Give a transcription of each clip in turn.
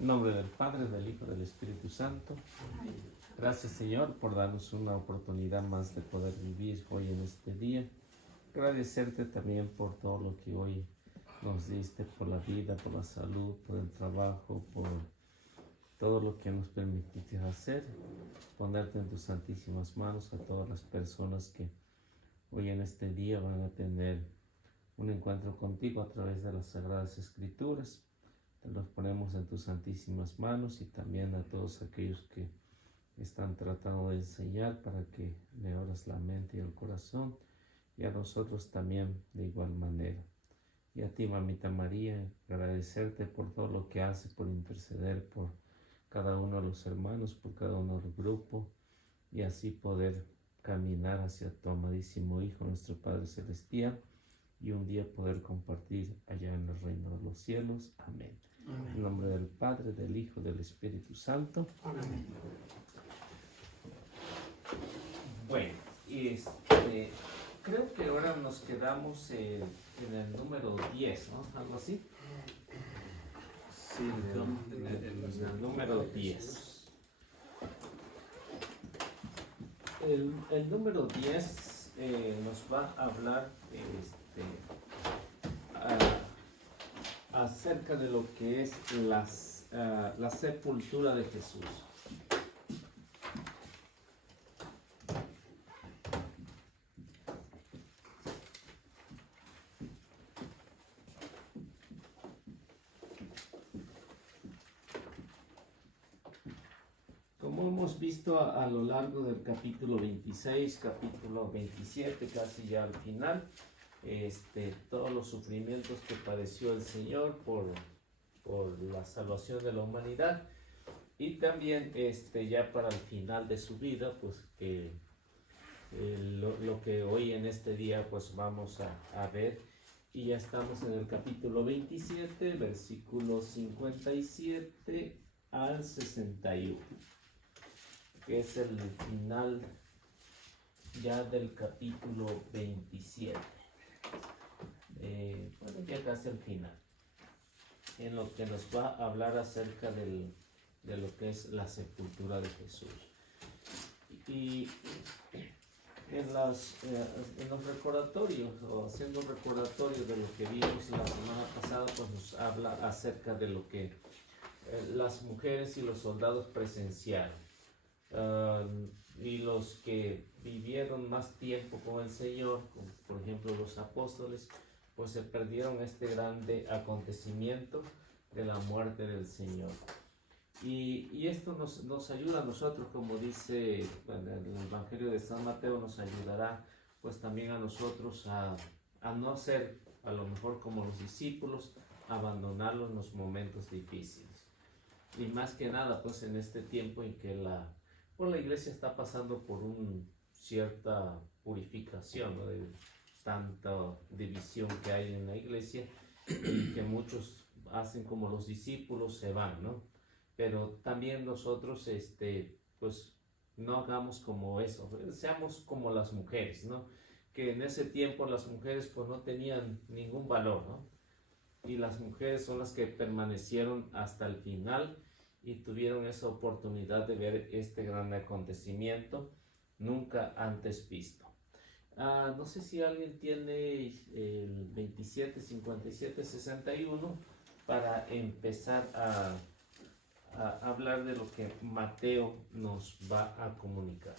En nombre del Padre, del Hijo, del Espíritu Santo. Gracias, Señor, por darnos una oportunidad más de poder vivir hoy en este día. Agradecerte también por todo lo que hoy nos diste, por la vida, por la salud, por el trabajo, por todo lo que nos permitiste hacer. Ponerte en tus santísimas manos a todas las personas que hoy en este día van a tener un encuentro contigo a través de las Sagradas Escrituras. Te los ponemos en tus santísimas manos y también a todos aquellos que están tratando de enseñar para que le abras la mente y el corazón, y a nosotros también de igual manera. Y a ti, mamita María, agradecerte por todo lo que haces, por interceder por cada uno de los hermanos, por cada uno del grupo, y así poder caminar hacia tu amadísimo Hijo, nuestro Padre Celestial, y un día poder compartir allá en el reino de los cielos. Amén. Amén. En nombre del Padre, del Hijo, del Espíritu Santo. Amén. Bueno, creo que ahora nos quedamos en el número 10, ¿no? ¿Algo así? Sí, en el número 10. El número 10 nos va a hablar acerca de lo que es la sepultura de Jesús. Como hemos visto a lo largo del capítulo 26, capítulo 27, casi ya al final, todos los sufrimientos que padeció el Señor por la salvación de la humanidad, y también ya para el final de su vida, pues lo que hoy en este día pues vamos a ver, y ya estamos en el capítulo 27, versículos 57 al 61, que es el final ya del capítulo 27. Bueno, ya casi al final, en lo que nos va a hablar acerca de lo que es la sepultura de Jesús. Y en los recordatorios, o haciendo un recordatorio de lo que vimos la semana pasada, pues nos habla acerca de lo que las mujeres y los soldados presenciaron. Y los que vivieron más tiempo con el Señor, como por ejemplo los apóstoles, pues se perdieron este grande acontecimiento de la muerte del Señor. Y esto nos ayuda a nosotros, como dice bueno, el Evangelio de San Mateo, nos ayudará pues también a nosotros a no ser a lo mejor como los discípulos, abandonarlos en los momentos difíciles. Y más que nada pues en este tiempo en que la iglesia está pasando por una cierta purificación, ¿no? De tanta división que hay en la iglesia, y que muchos hacen como los discípulos, se van, ¿no? Pero también nosotros, pues no hagamos como eso, seamos como las mujeres, ¿no? Que en ese tiempo las mujeres pues no tenían ningún valor, ¿no? Y las mujeres son las que permanecieron hasta el final y tuvieron esa oportunidad de ver este gran acontecimiento nunca antes visto. No sé si alguien tiene el 27, 57, 61 para empezar a hablar de lo que Mateo nos va a comunicar.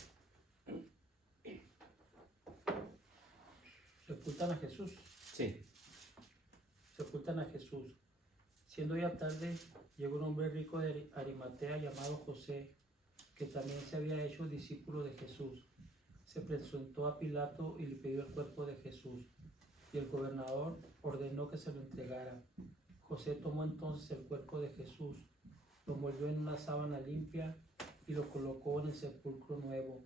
Sepultan a Jesús. Sí. Sepultan a Jesús. Siendo ya tarde, llegó un hombre rico de Arimatea llamado José, que también se había hecho discípulo de Jesús. Se presentó a Pilato y le pidió el cuerpo de Jesús, y el gobernador ordenó que se lo entregara. José tomó entonces el cuerpo de Jesús, lo envolvió en una sábana limpia y lo colocó en el sepulcro nuevo,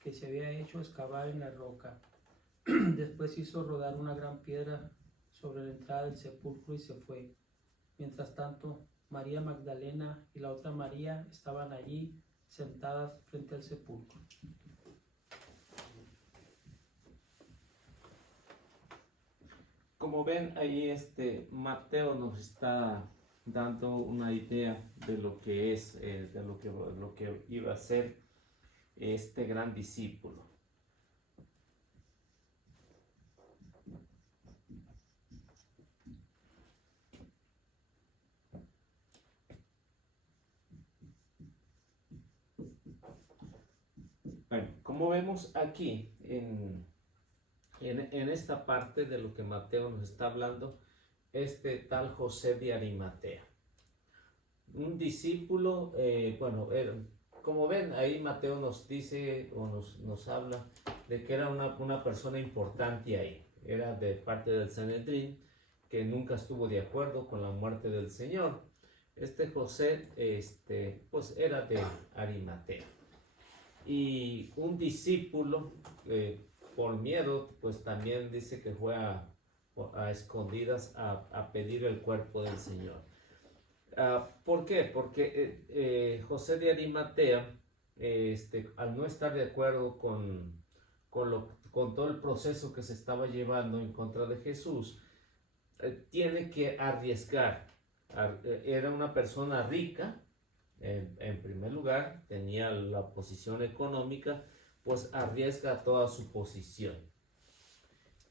que se había hecho excavar en la roca. Después hizo rodar una gran piedra sobre la entrada del sepulcro y se fue. Mientras tanto, María Magdalena y la otra María estaban allí sentadas frente al sepulcro. Como ven, ahí Mateo nos está dando una idea de lo que es, de lo que iba a ser este gran discípulo. Bueno, como vemos aquí en esta parte de lo que Mateo nos está hablando, este tal José de Arimatea, un discípulo, como ven, ahí Mateo nos dice o nos habla de que era una persona importante ahí, era de parte del Sanedrín, que nunca estuvo de acuerdo con la muerte del Señor. Este José, pues era de Arimatea. Y un discípulo, por miedo, pues también dice que fue a escondidas a pedir el cuerpo del Señor. ¿Por qué? Porque José de Arimatea, al no estar de acuerdo con todo el proceso que se estaba llevando en contra de Jesús, tiene que arriesgar. Era una persona rica, en primer lugar, tenía la posición económica, pues arriesga toda su posición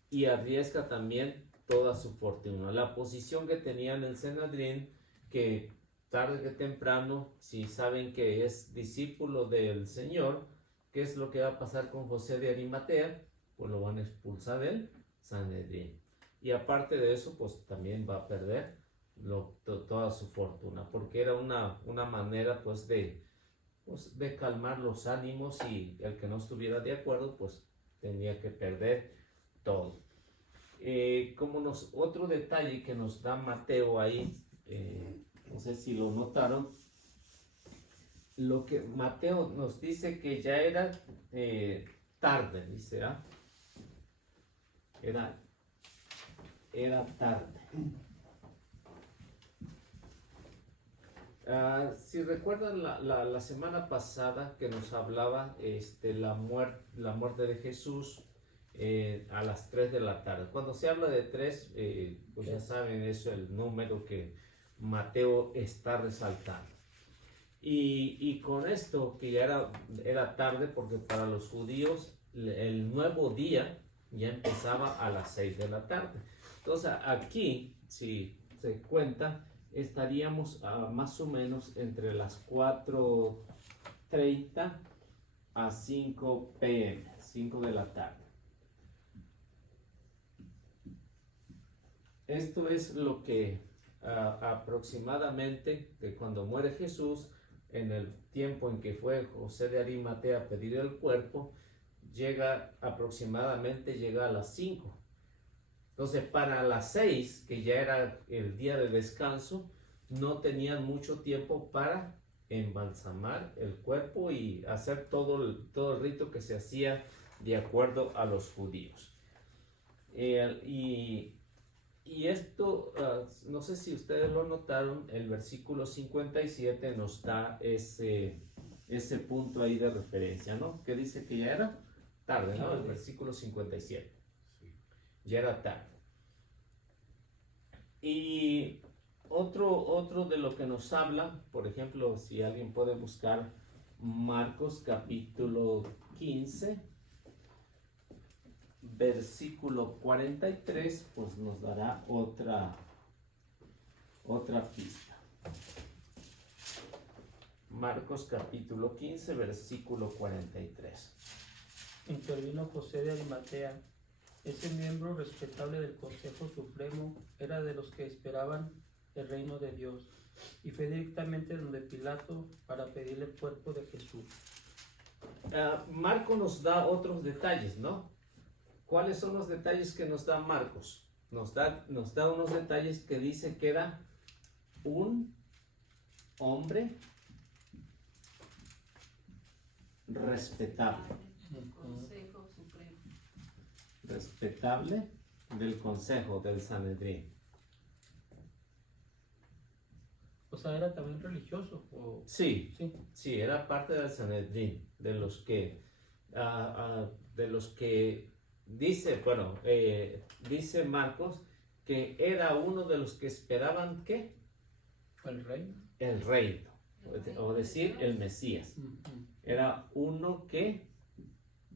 y arriesga también toda su fortuna. La posición que tenía en el Sanedrín, que tarde que temprano, si saben que es discípulo del Señor, ¿qué es lo que va a pasar con José de Arimatea? Pues lo van a expulsar del Sanedrín. Y aparte de eso, pues también va a perder toda su fortuna, porque era una manera pues de calmar los ánimos, y el que no estuviera de acuerdo pues tenía que perder todo. Otro detalle que nos da Mateo ahí, no sé si lo notaron, lo que Mateo nos dice que ya era tarde, dice, era tarde. Si recuerdan la semana pasada que nos hablaba la muerte de Jesús a las 3 de la tarde. Cuando se habla de 3, pues ya saben, eso es el número que Mateo está resaltando. Y con esto, que ya era tarde, porque para los judíos el nuevo día ya empezaba a las 6 de la tarde. Entonces aquí, si se cuenta, estaríamos más o menos entre las 4:30 a 5 p.m., 5 de la tarde. Esto es lo que aproximadamente, de cuando muere Jesús, en el tiempo en que fue José de Arimatea a pedir el cuerpo, llega a las 5. Entonces, para las 6, que ya era el día de descanso, no tenían mucho tiempo para embalsamar el cuerpo y hacer todo el rito que se hacía de acuerdo a los judíos. Y esto, no sé si ustedes lo notaron, el versículo 57 nos da ese punto ahí de referencia, ¿no? Que dice que ya era tarde, ¿no? El versículo 57. Ya era tarde. Y otro de lo que nos habla, por ejemplo, si alguien puede buscar Marcos capítulo 15, versículo 43, pues nos dará otra pista. Marcos capítulo 15, versículo 43. Intervino José de Arimatea. Ese miembro respetable del Consejo Supremo era de los que esperaban el reino de Dios, y fue directamente donde Pilato para pedirle el cuerpo de Jesús. Marco nos da otros detalles, ¿no? ¿Cuáles son los detalles que nos da Marcos? Nos da unos detalles que dice que era un hombre respetable. Consejo Supremo. Respetable del Consejo del Sanedrín. O sea, ¿era también religioso? Sí, era parte del Sanedrín, de los que dice, dice Marcos que era uno de los que esperaban, ¿qué? El rey. el reino, o decir el Mesías. Era uno que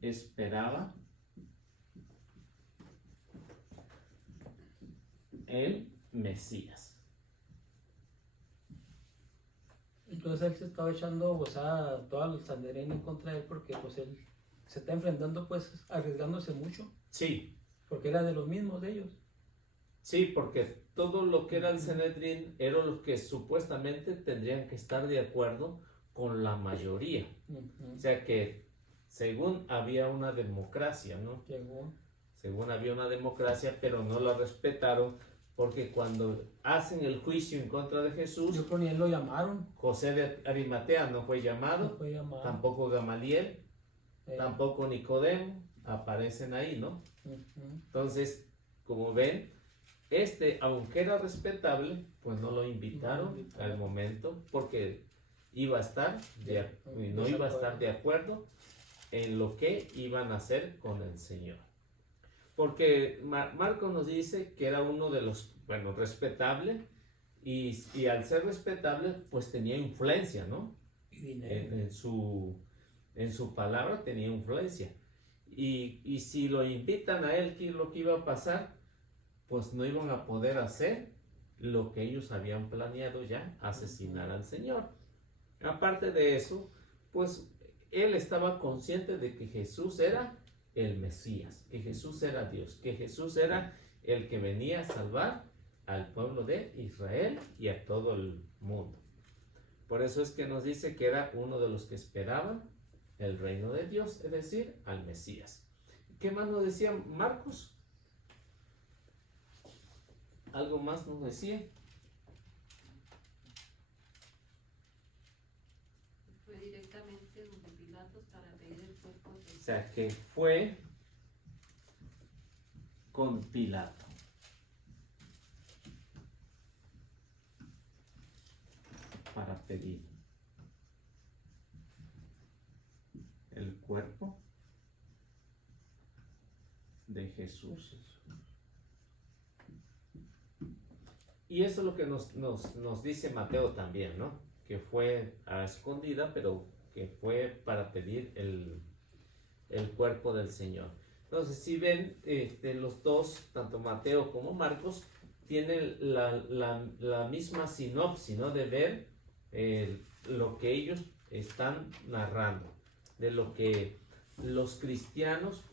esperaba el Mesías. Entonces él se estaba echando, o sea, toda el Sanedrín en contra de él porque pues él se está enfrentando, pues arriesgándose mucho, Sí, porque era de los mismos de ellos. sí, porque todo lo que era el Sanedrín era lo que supuestamente tendrían que estar de acuerdo con la mayoría. O sea que según había una democracia, ¿no? Llegó. Según había una democracia, pero no la respetaron porque cuando hacen el juicio en contra de Jesús, Yo creo ni él lo llamaron. José de Arimatea no fue No llamado, fue llamado. tampoco Gamaliel, Eh, tampoco Nicodemo, aparecen ahí, ¿no? Entonces, como ven, aunque era respetable, pues no lo invitaron al momento porque iba a estar no iba a estar de acuerdo en lo que iban a hacer con el Señor. Porque Marcos nos dice que era uno de los, bueno, respetable y al ser respetable, pues tenía influencia, ¿no? Y dinero. En su palabra tenía influencia. Y si lo invitan a él, ¿qué es lo que iba a pasar? Pues no iban a poder hacer lo que ellos habían planeado ya, asesinar al Señor. Aparte de eso, pues él estaba consciente de que Jesús era el Mesías, que Jesús era Dios, que Jesús era el que venía a salvar al pueblo de Israel y a todo el mundo. Por eso es que nos dice que era uno de los que esperaban el reino de Dios, es decir, al Mesías. ¿Qué más nos decía Marcos? ¿Algo más nos decía? Fue directamente donde Pilatos para pedir el cuerpo de O sea, que fue con Pilato. Para pedir el cuerpo de Jesús. Y eso es lo que nos dice Mateo también, ¿no? Que fue a escondida, pero que fue para pedir el cuerpo del Señor. Entonces, si ven, los dos, tanto Mateo como Marcos, tienen la misma sinopsis, ¿no? De ver lo que ellos están narrando, de lo que los cristianos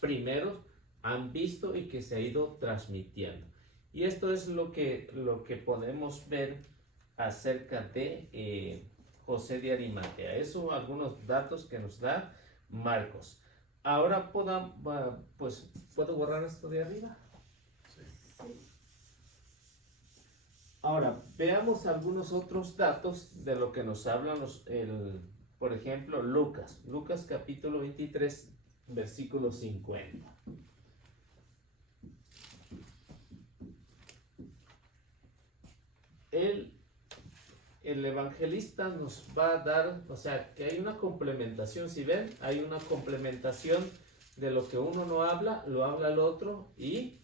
primeros han visto y que se ha ido transmitiendo. Y esto es lo que podemos ver acerca de José de Arimatea. Esos son algunos datos que nos da Marcos. Ahora pues, ¿puedo borrar esto de arriba? Ahora, veamos algunos otros datos de lo que nos hablan por ejemplo, Lucas capítulo 23, versículo 50. El evangelista nos va a dar, o sea, que hay una complementación, si ven, hay una complementación de lo que uno no habla, lo habla el otro y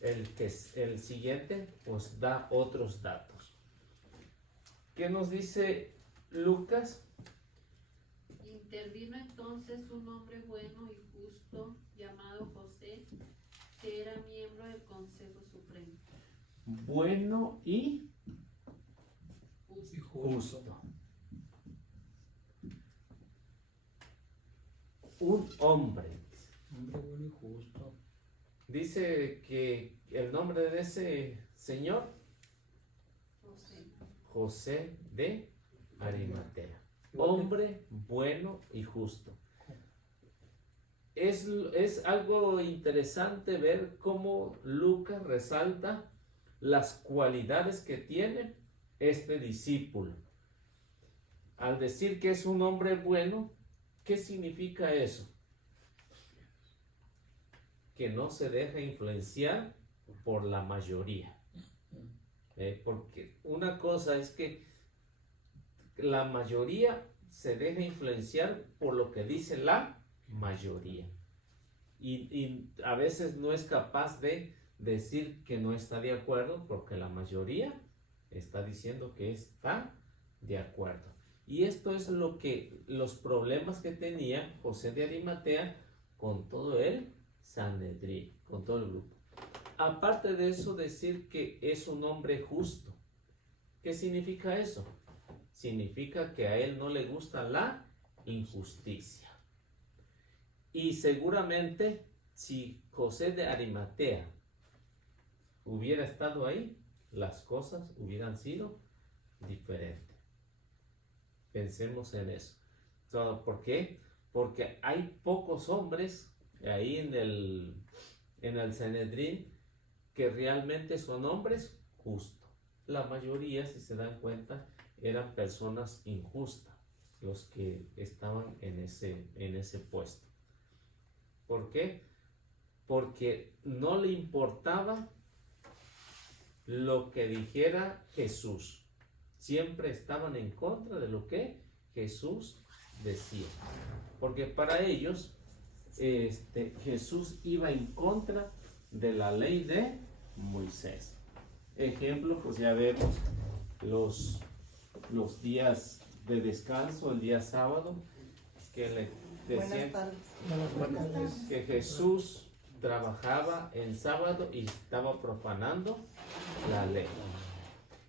el siguiente pues da otros datos. ¿Qué nos dice Lucas? Intervino entonces un hombre bueno y justo llamado José, que era miembro del Consejo Supremo. Bueno y Justo. Un hombre. Hombre bueno y justo. Dice que el nombre de ese señor, José de Arimatea. Hombre bueno y justo. Es algo interesante ver cómo Lucas resalta las cualidades que tiene este discípulo. Al decir que es un hombre bueno, ¿qué significa eso? Que no se deja influenciar por la mayoría. Porque una cosa es que la mayoría se deja influenciar por lo que dice la mayoría. Y a veces no es capaz de decir que no está de acuerdo porque la mayoría Está diciendo que está de acuerdo. Y esto es lo que los problemas que tenía José de Arimatea con todo el Sanedrín, con todo el grupo. Aparte de eso, decir que es un hombre justo. ¿Qué significa eso? Significa que a él no le gusta la injusticia. Y seguramente si José de Arimatea hubiera estado ahí, las cosas hubieran sido diferentes. Pensemos en eso. ¿Por qué? Porque hay pocos hombres ahí en el Sanedrín que realmente son hombres justos. La mayoría, si se dan cuenta, eran personas injustas los que estaban en ese puesto. ¿Por qué? Porque no le importaba lo que dijera Jesús. Siempre estaban en contra de lo que Jesús decía. Porque para ellos, Jesús iba en contra de la ley de Moisés. Ejemplo, pues ya vemos los días de descanso, el día sábado, que le decían que Jesús trabajaba en sábado y estaba profanando la ley.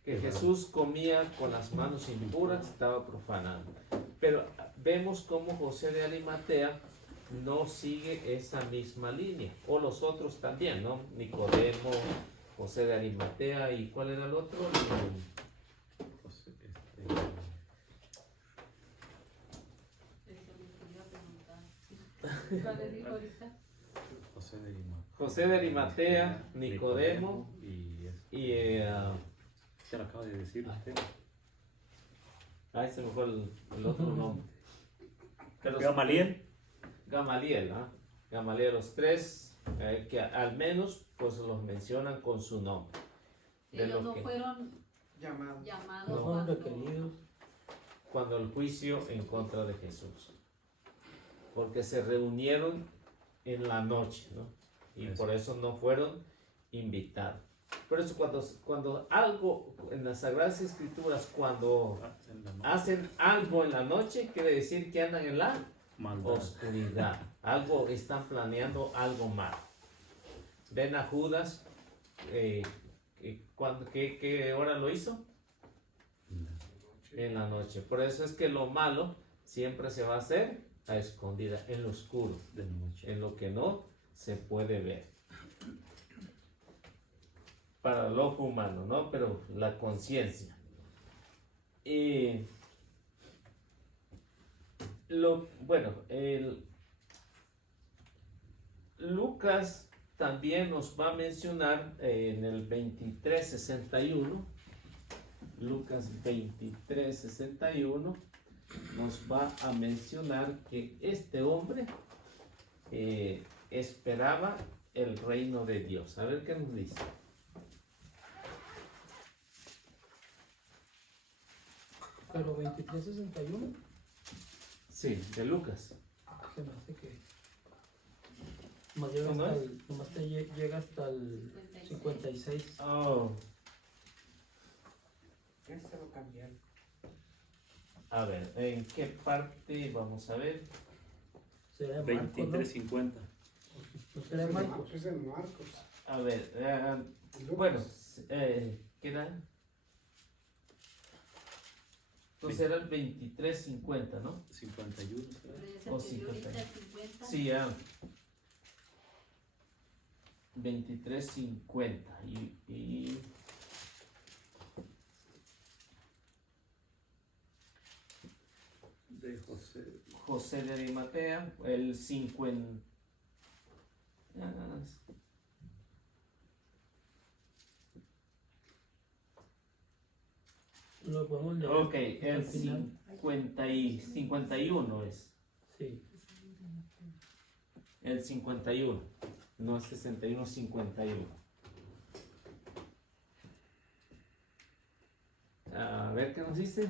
Que Jesús comía con las manos impuras, estaba profanando. Pero vemos como José de Arimatea no sigue esa misma línea. O los otros también, ¿no? Nicodemo, José de Arimatea, ¿y cuál era el otro? ¿Cuál le dijo ahorita? José de Arimatea, Nicodemo y Ya lo acabo de decir usted. ay, se me fue el otro nombre. Pero Gamaliel. Gamaliel, ¿ah? Gamaliel, los tres que al menos pues los mencionan con su nombre. De Ellos lo no que- fueron No llamados fueron requeridos. cuando el juicio en contra de Jesús. Porque se reunieron en la noche, ¿no? Y Eso. por eso no fueron invitados. Por eso cuando algo en las Sagradas Escrituras, cuando hacen algo en la noche, quiere decir que andan en la Maldad. oscuridad. Algo están planeando algo mal. Ven a Judas, ¿qué hora lo hizo? En la noche. Por eso es que lo malo siempre se va a hacer a escondida, en lo oscuro, De noche. en lo que no se puede ver. Para el ojo humano, ¿no? Pero la conciencia. Y bueno, Lucas también nos va a mencionar en el 23:61, Lucas 23:61, nos va a mencionar que este hombre esperaba el reino de Dios. A ver qué nos dice. Pero 23:61, Sí, de Lucas. se me hace que nomás llega ¿Cómo hasta es? llega hasta el 56. Oh, Este lo cambiaron. a ver, ¿en qué parte? Vamos a ver. Será de Marcos, ¿no? 23:50. ¿No será de Marcos? Es en Marcos. A ver, Lucas. bueno, ¿qué era? Entonces era el 23:50, ¿no? 51. ¿será? Es O el que dio ahorita 50. el 50. Sí, ya. 23:50. Y De José. José de Arimatea, el 50. Lo podemos leer. Ok, al el final. 51 es. Sí. El 51. No es 61, 51. A ver qué nos dice.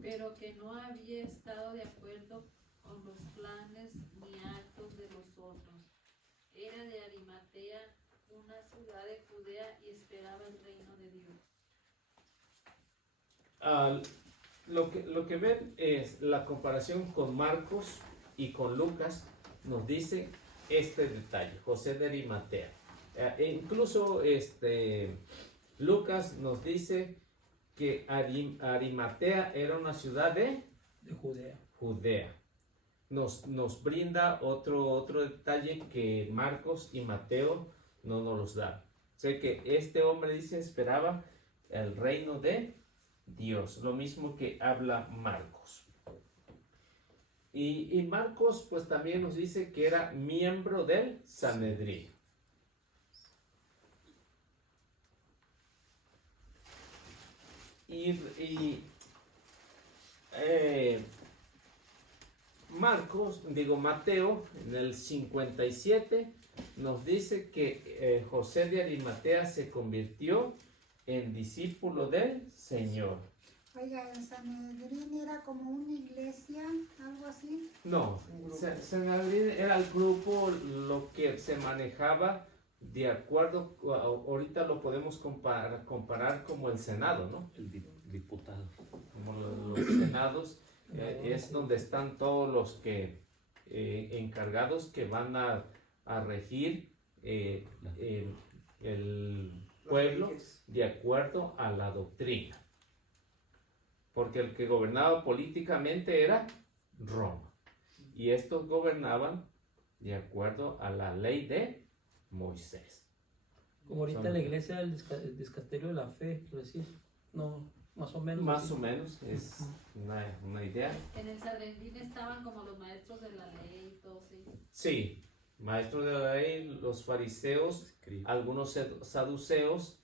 Pero que no había estado de acuerdo con los planes ni actos de los otros. Era de Arimatea, una ciudad de Judea, y esperaba el reino de Dios. lo que ven es la comparación con Marcos y con Lucas, nos dice este detalle, José de Arimatea. E incluso Lucas nos dice que Arimatea era una ciudad de Judea. Judea. Nos brinda otro detalle que Marcos y Mateo no nos los dan. Sé que este hombre dice esperaba el reino de Dios, lo mismo que habla Marcos. Y Marcos pues también nos dice que era miembro del Sanedrín. Mateo, en el 57, nos dice que José de Arimatea se convirtió en discípulo del Señor. Oiga, el Sanedrín era como una iglesia, algo así. No, Sanedrín era el grupo, lo que se manejaba de acuerdo, ahorita lo podemos comparar como el Senado, ¿no? El diputado. Como los senados, es donde están todos los que encargados que van a regir el pueblo de acuerdo a la doctrina. Porque el que gobernaba políticamente era Roma. Y estos gobernaban de acuerdo a la ley de Moisés. Como ahorita la iglesia del Dicasterio de la Fe, por decir, no, más o menos. Más así. o menos, es una idea. En el Sanedrín estaban como los maestros de la ley y todo, sí. Sí, maestros de la ley, los fariseos, algunos saduceos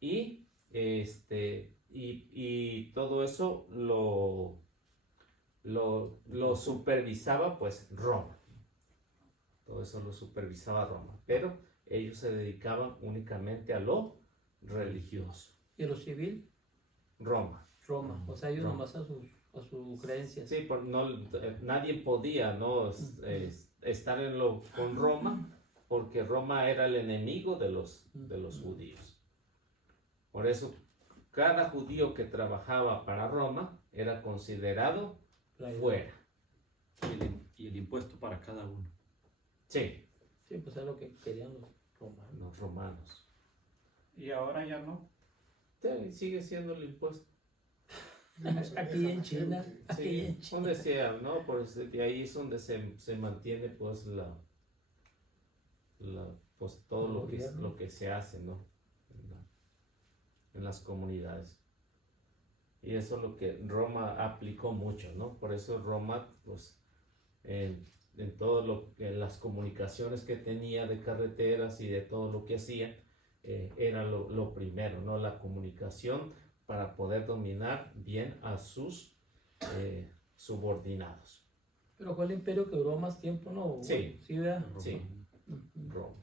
y todo eso lo supervisaba pues Roma. Todo eso lo supervisaba Roma, pero ellos se dedicaban únicamente a lo religioso. ¿Y a lo civil? Roma. Roma, o sea, ellos Roma. nomás a sus creencias. Sí, nadie podía estar con Roma, porque Roma era el enemigo de los judíos. Por eso, cada judío que trabajaba para Roma era considerado fuera. Y el impuesto para cada uno. Sí, Sí, pues es lo que querían los romanos. los romanos. Y ahora ya no. Sí, sigue siendo el impuesto. Aquí en China, aquí Sí, en China. donde sea, ¿no? Pues de ahí es donde se mantiene pues pues todo lo que se hace, ¿no? En las comunidades. Y eso es lo que Roma aplicó mucho, ¿no? Por eso Roma, pues, en todo en las comunicaciones que tenía de carreteras y de todo lo que hacía, era lo primero, ¿no? La comunicación para poder dominar bien a sus subordinados. Pero fue el imperio que duró más tiempo, ¿no? Sí. Sí, ¿verdad? Sí, Ujú. Roma.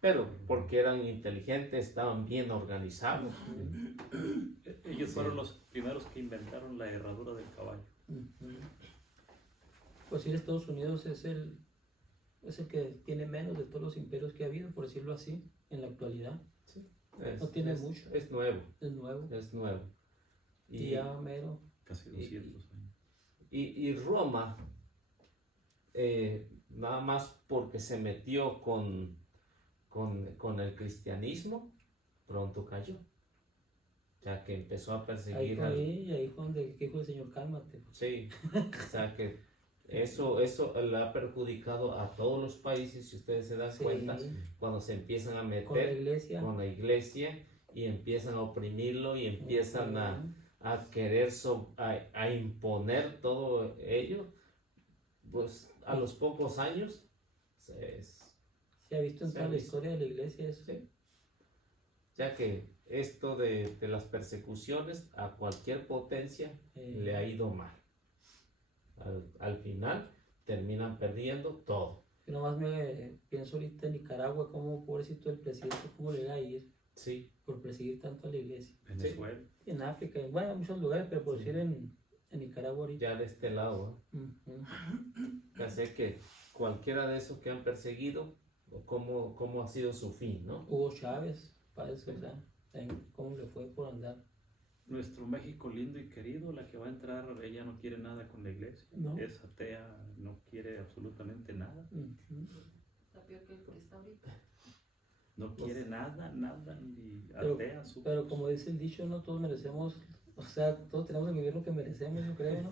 Pero porque eran inteligentes, estaban bien organizados. Ellos fueron los primeros que inventaron la herradura del caballo. Ujú. Pues sí, Estados Unidos es el que tiene menos de todos los imperios que ha habido, por decirlo así, en la actualidad. No tiene mucho. Es nuevo, Es nuevo. es nuevo. Y ya mero. Casi 200 años. Y Roma, nada más porque se metió con el cristianismo, pronto cayó. Ya que empezó a Ahí perseguir fue ahí fue donde dijo el Señor, cálmate. Sí, o sea que eso le ha perjudicado a todos los países, si ustedes se dan Sí. cuenta, cuando se empiezan a Con la meter iglesia. con la iglesia y empiezan a oprimirlo y empiezan Ujú. a querer a imponer todo ello, pues a los pocos años Se ha visto en Se toda ha la visto. historia de la iglesia eso. Sí. Ya que esto de las persecuciones a cualquier potencia le ha ido mal. Al final terminan perdiendo todo. Yo nomás me pienso ahorita en Nicaragua, como pobrecito el presidente, cómo le va a ir Sí, por perseguir tanto a la iglesia. Venezuela. En África, bueno, en muchos lugares, pero por decir en Nicaragua ahorita. ya de este lado, Ujú. ya sé que cualquiera de esos que han perseguido, cómo ha sido su fin, ¿no? Hugo Chávez, parece, o sea, también cómo le fue por andar. nuestro México lindo y querido, la que va a entrar, ella no quiere nada con la iglesia, No. es atea, no quiere absolutamente nada, Está peor que el que está ahorita. no quiere nada, ni Pero- atea. Pero como dice el dicho, no todos merecemos, o sea, todos tenemos que vivir lo que merecemos, yo creo, ¿no?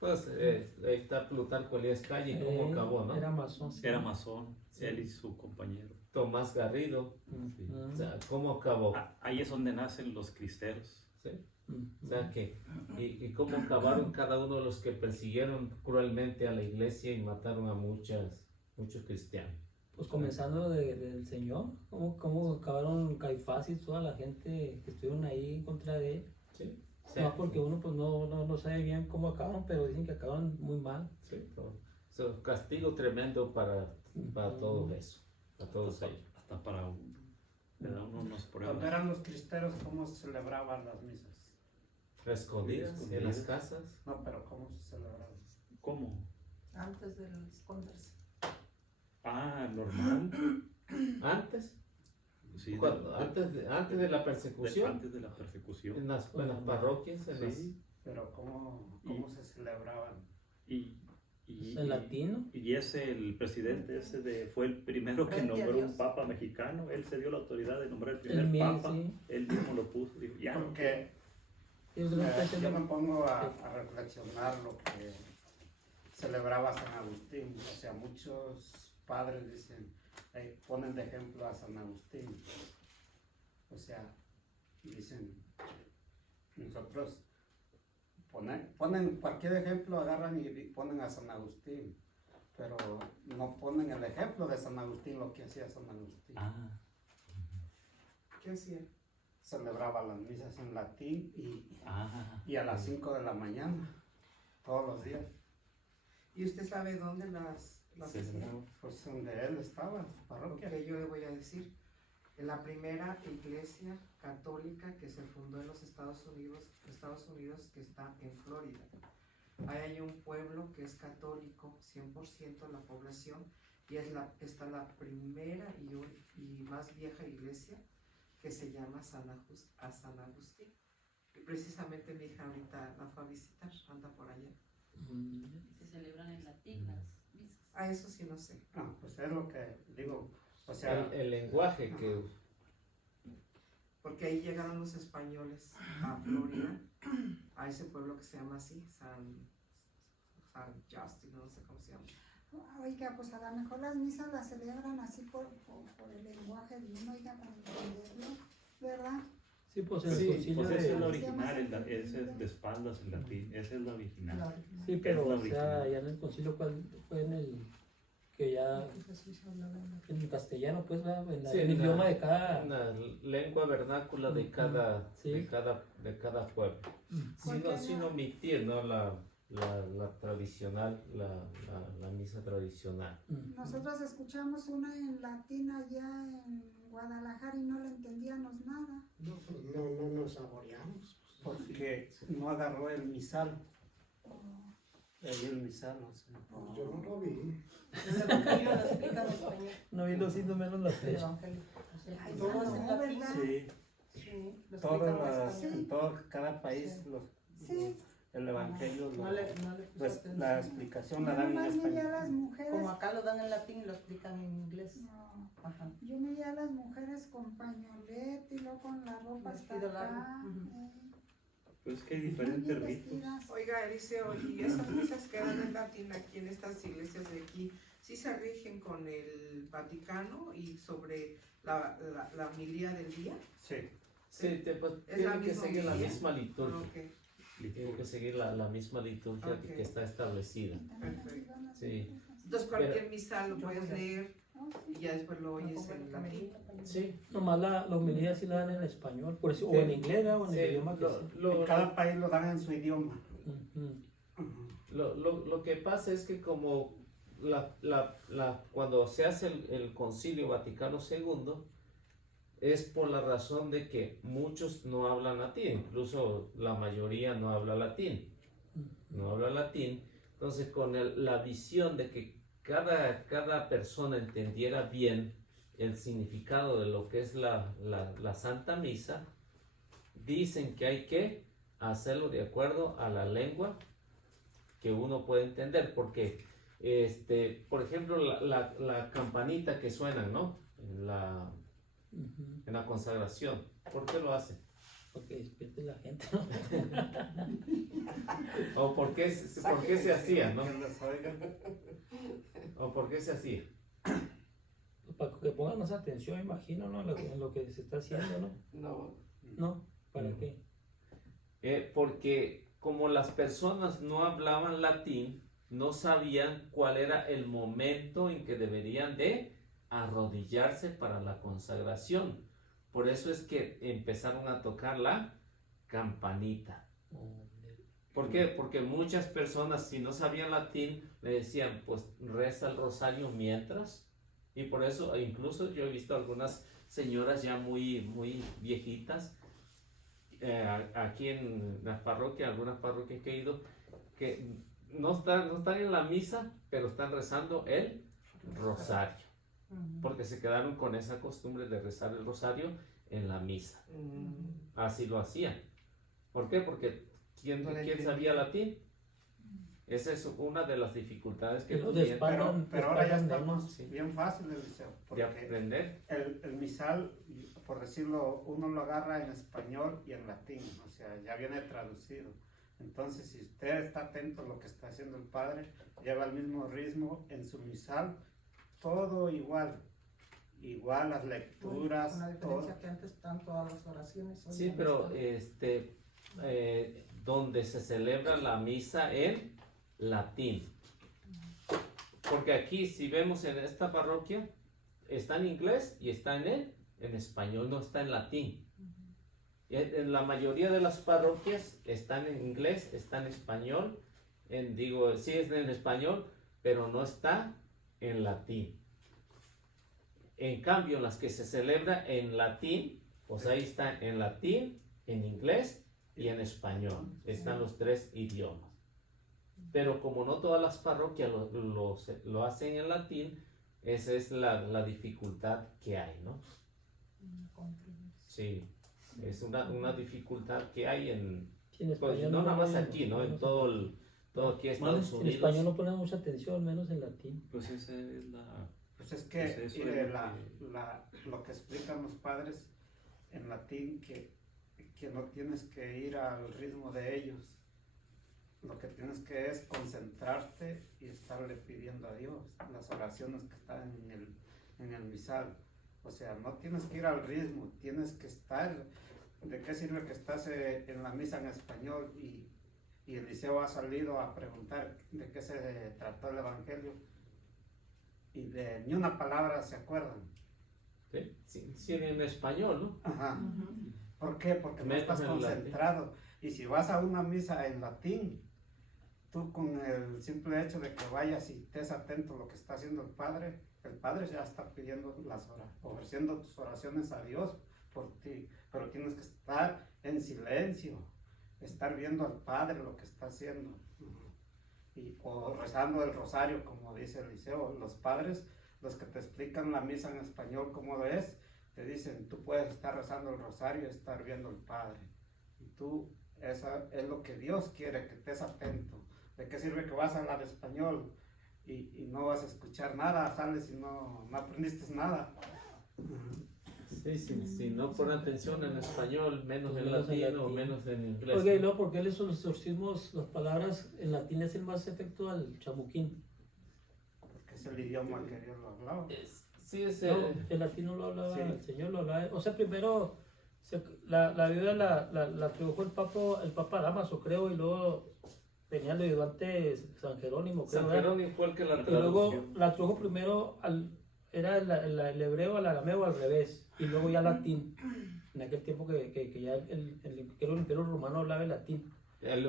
Pues ahí está Plutarco Elías Calle, ¿cómo acabó, no? Era masón. Sí. Era masón, Sí. él y su compañero. Tomás Garrido, Ujú. o sea, ¿cómo acabó? Ahí es donde nacen los cristeros. ¿Sí? Ujú. O sea, que, y cómo acabaron cada uno de los que persiguieron cruelmente a la iglesia y mataron a muchos cristianos. Pues comenzando del Señor, cómo acabaron Caifás y toda la gente que estuvieron ahí en contra de él. Sí. Más porque uno pues no sabe bien cómo acabaron, pero dicen que acabaron muy mal. Sí, so, castigo tremendo para todo eso, para todos ellos. Hasta para uno. Le da uno unos Cuando pruebas. eran los cristeros, ¿cómo se celebraban las misas? Escondidas en las casas. No, pero ¿cómo se celebraban? ¿Cómo? Antes del esconderse. Ah, normal. Antes, Sí, antes de la persecución, antes de la persecución. en las parroquias, en las- Sí, Pero ¿cómo se celebraban? y En latino. y ese, el presidente ese fue el primero que Frente a nombró un Dios. papa mexicano. Él se dio la autoridad de nombrar el El primer mismo, papa. sí. Él mismo lo puso. Dijo, ya. Porque Ellos no están yo haciendo- me pongo a reflexionar lo que celebraba San Agustín. O sea, muchos padres dicen, ponen de ejemplo a San Agustín. O sea, dicen, nosotros ponen cualquier ejemplo, agarran y ponen a San Agustín. Pero no ponen el ejemplo de San Agustín, lo que hacía San Agustín. Ah, ¿Qué hacía? Celebraba las misas en latín ah. y a las 5 de la mañana, todos los días. ¿Y usted sabe dónde las hacía? Pues donde él estaba, en su parroquia. Porque yo le voy a decir, en la primera iglesia católica que se fundó en los Estados Unidos que está en Florida. Ahí hay un pueblo que es católico, 100% de la población, y está la primera y más vieja iglesia que se llama San Agustín. Y precisamente mi hija ahorita la fue a visitar, anda por allá. Se celebran en latín las misas. A eso sí no sé. No, pues es lo que digo, o sea, El lenguaje que Porque ahí llegaron los españoles a Florida, a ese pueblo que se llama así, San Justin, no sé cómo se llama. Oiga, pues a lo mejor las misas las celebran así por el lenguaje de uno, oiga, para entenderlo, ¿verdad? Sí, pues el Sí, concilio Pues esa es la de... original, ese es de espaldas en latín, esa es la original. Sí, pero es la o sea, original. ya en el concilio ¿cuál fue en el que ya en castellano pues ¿verdad? Sí, en el la- idioma de cada una lengua vernácula de cada, Sí. de cada pueblo. Sin omitir, ¿no? la tradicional, la misa tradicional. Nosotros escuchamos una en latín allá en Guadalajara y no le entendíamos nada. No, pues no nos saboreamos. porque no agarró el misal. Ahí el misal, no sé. Pues yo no lo vi. El Evangelio lo explica en español. no viendo siendo menos la El fecha. Evangelio. Ay, Todo es no, en latín. ¿verdad? Sí, Sí, lo todas explica en las, español. en todo, cada país, Sí, el evangelio, No le puso pues, atención. la explicación yo la dan en nomás miré a español. las mujeres. Como acá lo dan en latín y lo explican en inglés. No, Ajá. yo miré a las mujeres con pañolete y luego con la ropa hasta Vestido acá. largo, ujú. Pues es que hay Muy diferentes bien ritos. vestidas. Oiga, Eliseo, y esas misas que dan en latín aquí en estas iglesias de aquí, ¿sí se rigen con el Vaticano y sobre la homilía del día? Sí, Sí, pues, ¿Es la tienen que misma seguir la homilía? misma liturgia. Ok. Tienen que seguir la misma liturgia Ok. que está establecida. Perfecto. Sí. Entonces cualquier misal lo puedes leer Oh, sí. y ya después lo oyes en latín. Sí. Nomás la homilía sí la dan en español, por eso, Sí. o en inglés ¿verdad? O en Sí, el idioma que sea. en cada país lo dan en su idioma. Ujú. Lo que pasa es que como cuando se hace el Concilio Vaticano II, es por la razón de que muchos no hablan latín, incluso la mayoría no habla latín. No habla latín. Entonces, con la visión de que cada persona entendiera bien el significado de lo que es la Santa Misa, dicen que hay que hacerlo de acuerdo a la lengua que uno puede entender, porque por ejemplo la campanita que suena, ¿no? En la consagración, ¿por qué lo hacen? Porque despierte la gente, ¿no? ¿O por qué se hacía, no? Que los oigan. ¿O por qué se hacía? Para que pongan más atención, imagino, ¿no? En lo que se está haciendo, ¿no? No. ¿No? ¿Para Mm. qué? Porque como las personas no hablaban latín, no sabían cuál era el momento en que deberían de arrodillarse para la consagración. Por eso es que empezaron a tocar la campanita. ¿Por qué? Porque muchas personas, si no sabían latín, le decían, pues reza el rosario mientras. Y por eso, incluso yo he visto algunas señoras ya muy viejitas, aquí en la parroquia, algunas parroquias que he ido, que no están en la misa, pero están rezando el rosario. Porque se quedaron con esa costumbre de rezar el rosario en la misa. Así lo hacían. ¿Por qué? Porque ¿quién sabía latín? Esa es una de las dificultades que Que lo tuvieron despalan. Pero ahora ya Despalan estamos sí. bien fáciles, Liceo, de porque aprender. el misal, por decirlo, uno lo agarra en español y en latín, o sea, ya viene traducido. Entonces, si usted está atento a lo que está haciendo el Padre, lleva el mismo ritmo en su misal, todo igual las lecturas, Con la todo. diferencia que antes están todas las oraciones. hoy Sí, ya pero no donde se celebra la misa en latín. Porque aquí, si vemos en esta parroquia, está en inglés y está en español, no está en latín. En la mayoría de las parroquias están en inglés, está en español, sí es en español, pero no está en latín. En cambio, las que se celebra en latín, pues ahí está en latín, en inglés y en español. Están los tres idiomas. Pero como no todas las parroquias lo hacen en latín, esa es la dificultad que hay, ¿no? Sí, es una dificultad que hay Sí, en pues, español no nada más hay aquí, ¿no? En todo aquí Estados En Unidos. español no ponen mucha atención, menos en latín. Pues esa es la... Pues es que Pues eso mire, es lo lo que explican los padres en latín, que no tienes que ir al ritmo de ellos. Lo que tienes que es concentrarte y estarle pidiendo a Dios las oraciones que están en el misal. O sea, no tienes que ir al ritmo, tienes que estar. ¿De qué sirve que estás en la misa en español y Eliseo ha salido a preguntar de qué se trató el Evangelio y de ni una palabra se acuerdan? Sí, en español, ¿no? Ajá. ¿Por qué? Porque no Menos estás en latín. concentrado. Y si vas a una misa en latín, tú con el simple hecho de que vayas y estés atento a lo que está haciendo el Padre ya está pidiendo ofreciendo tus oraciones a Dios por ti. Pero tienes que estar en silencio, estar viendo al Padre lo que está haciendo. O rezando el rosario, como dice Eliseo. Los padres, los que te explican la misa en español cómo es, te dicen, tú puedes estar rezando el rosario y estar viendo al Padre. Y eso es lo que Dios quiere, que estés atento. ¿De qué sirve que vas a la de español y no vas a escuchar nada? Sales y no aprendiste nada. Sí, si no ponen atención en español, menos Pues en menos en latín o latín. menos en inglés. Oye, y luego, ¿por qué los exorcismos, las palabras en latín le hacen más efecto al chamuquín? Porque es el idioma que Dios lo hablaba. Sí, es No, el latín no lo hablaba, Sí. el Señor lo hablaba. O sea, primero la Biblia la tradujo el Papa Damaso, creo, y luego tenía el ayudante San Jerónimo, creo. San ¿verdad? Jerónimo fue el que la Y luego tradujo. la tradujo primero era el hebreo al arameo al revés, y luego ya latín. En aquel tiempo que ya el Imperio Romano hablaba el latín, El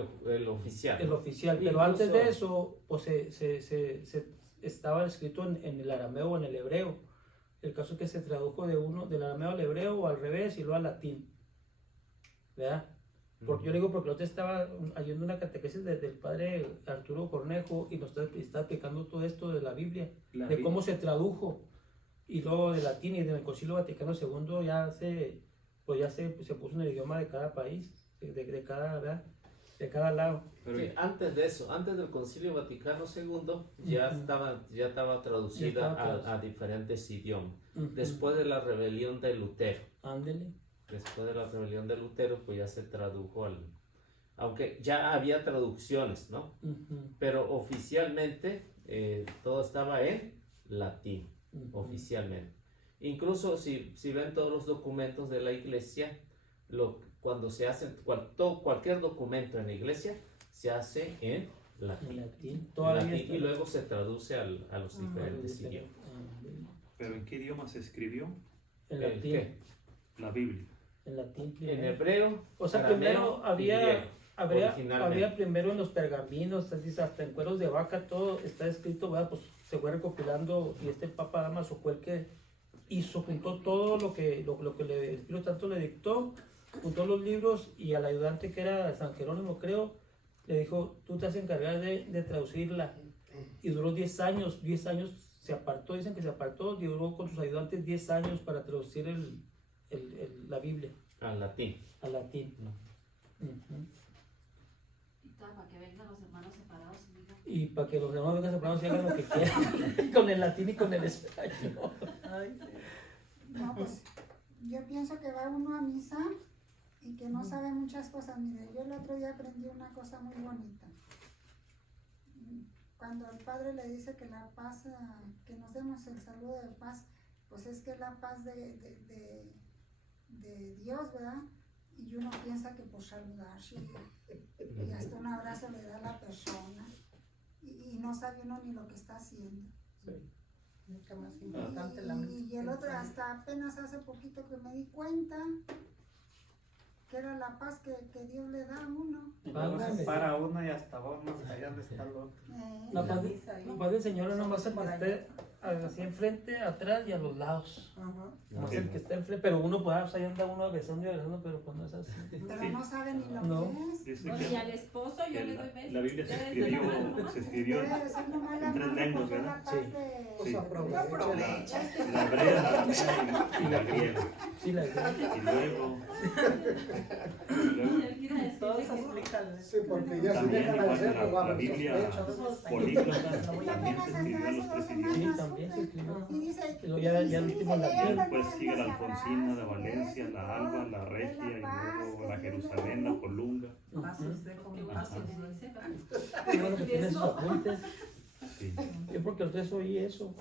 oficial. el oficial. Pero Incluso- antes de eso, pues se estaba escrito en el arameo o en el hebreo. El caso es que se tradujo del arameo al hebreo o al revés y luego al latín. ¿Verdad? Porque yo le digo, porque yo te estaba oyendo una catequesis del padre Arturo Cornejo y nos está explicando todo esto de la Biblia, de cómo se tradujo, y luego de latín y del Concilio Vaticano II ya hace pues ya se puso en el idioma de cada país, de cada, ¿verdad? De cada lado. Pero Sí, antes de eso, antes del Concilio Vaticano II, ya Ujú. estaba traducida Ya estaba traducida. a diferentes idiomas. Ujú. Después de la rebelión de Lutero, Ándele. pues ya se tradujo aunque ya había traducciones, ¿no? Ujú, Pero oficialmente todo estaba en latín, ujú. oficialmente. Incluso si ven todos los documentos de la iglesia, cuando se hacen cualquier documento en la iglesia, se hace en En latín. latín. Todavía En latín, está y luego se traduce a los diferentes idiomas. Ándele. ¿Pero en qué idioma se escribió En ¿El latín. qué? la Biblia? En latín En primero. hebreo, O sea, arameo primero y había, griego, había originalmente. primero en los pergaminos, así, hasta en cueros de vaca, todo está escrito, ¿verdad? Pues se fue recopilando y este Papa Damaso fue el que hizo, juntó todo lo que el Espíritu Santo le dictó, juntó los libros y al ayudante que era San Jerónimo, creo, le dijo, tú te vas a encargar de traducirla. Y duró 10 años se apartó, dicen que se apartó, y duró con sus ayudantes 10 años para traducir la Biblia al latín. al latín. Ujú. Y para que vengan los hermanos separados y digan, Y para que los hermanos vengan separados y hagan lo que quieran, con el latín y con el español. No, pues yo pienso que va uno a misa y que no sabe muchas cosas. Mire, yo el otro día aprendí una cosa muy bonita. Cuando el Padre le dice que la paz, que nos demos el saludo de paz, pues es que es la paz de Dios, ¿verdad? Y uno piensa que por saludarse y hasta un abrazo le da a la persona y no sabe uno ni lo que está haciendo. Nunca más importante la Y el otro, hasta apenas hace poquito que me di cuenta que era la paz que Dios le da a uno. Y luego Ándale. se para uno y hasta vamos allá donde está el otro. La paz del Señor no nomás el que esté así enfrente, atrás y a los lados. No es el que está enfrente, pero uno puede, ahí anda uno besando y abrazando, pero pues no es así. Pero Sí. no sabe ni lo No. que es. Dice "Oye, y que al esposo yo que le doy besos. la Biblia Debe de ser la mano nomás". se escribió Debe de ser nomás la en tres mano, lenguas, porque es ¿verdad? la paz Sí. de- Pues Sí. aprovecha. la hebrea, la aramea y la griega. Sí, la Y luego Él quiere decirle Todos que- explican. Sí, porque ya se también dejan igual hacerlo, la bajo Biblia sospecha. políglota Y también apenas se hasta escribió en hace los 2 tres idiomas. Sí, semanas también se supe. escribió. Y dice, Pero ya el último latín. Después sigue la Alfonsina, la Valencia, la Alba, la Regia y luego la Jerusalén, la Colunga. Pasos de Porque uno se le dice, Qué bueno que tienes sus Eso. apuntes. Sí, Yo porque el resto oí eso.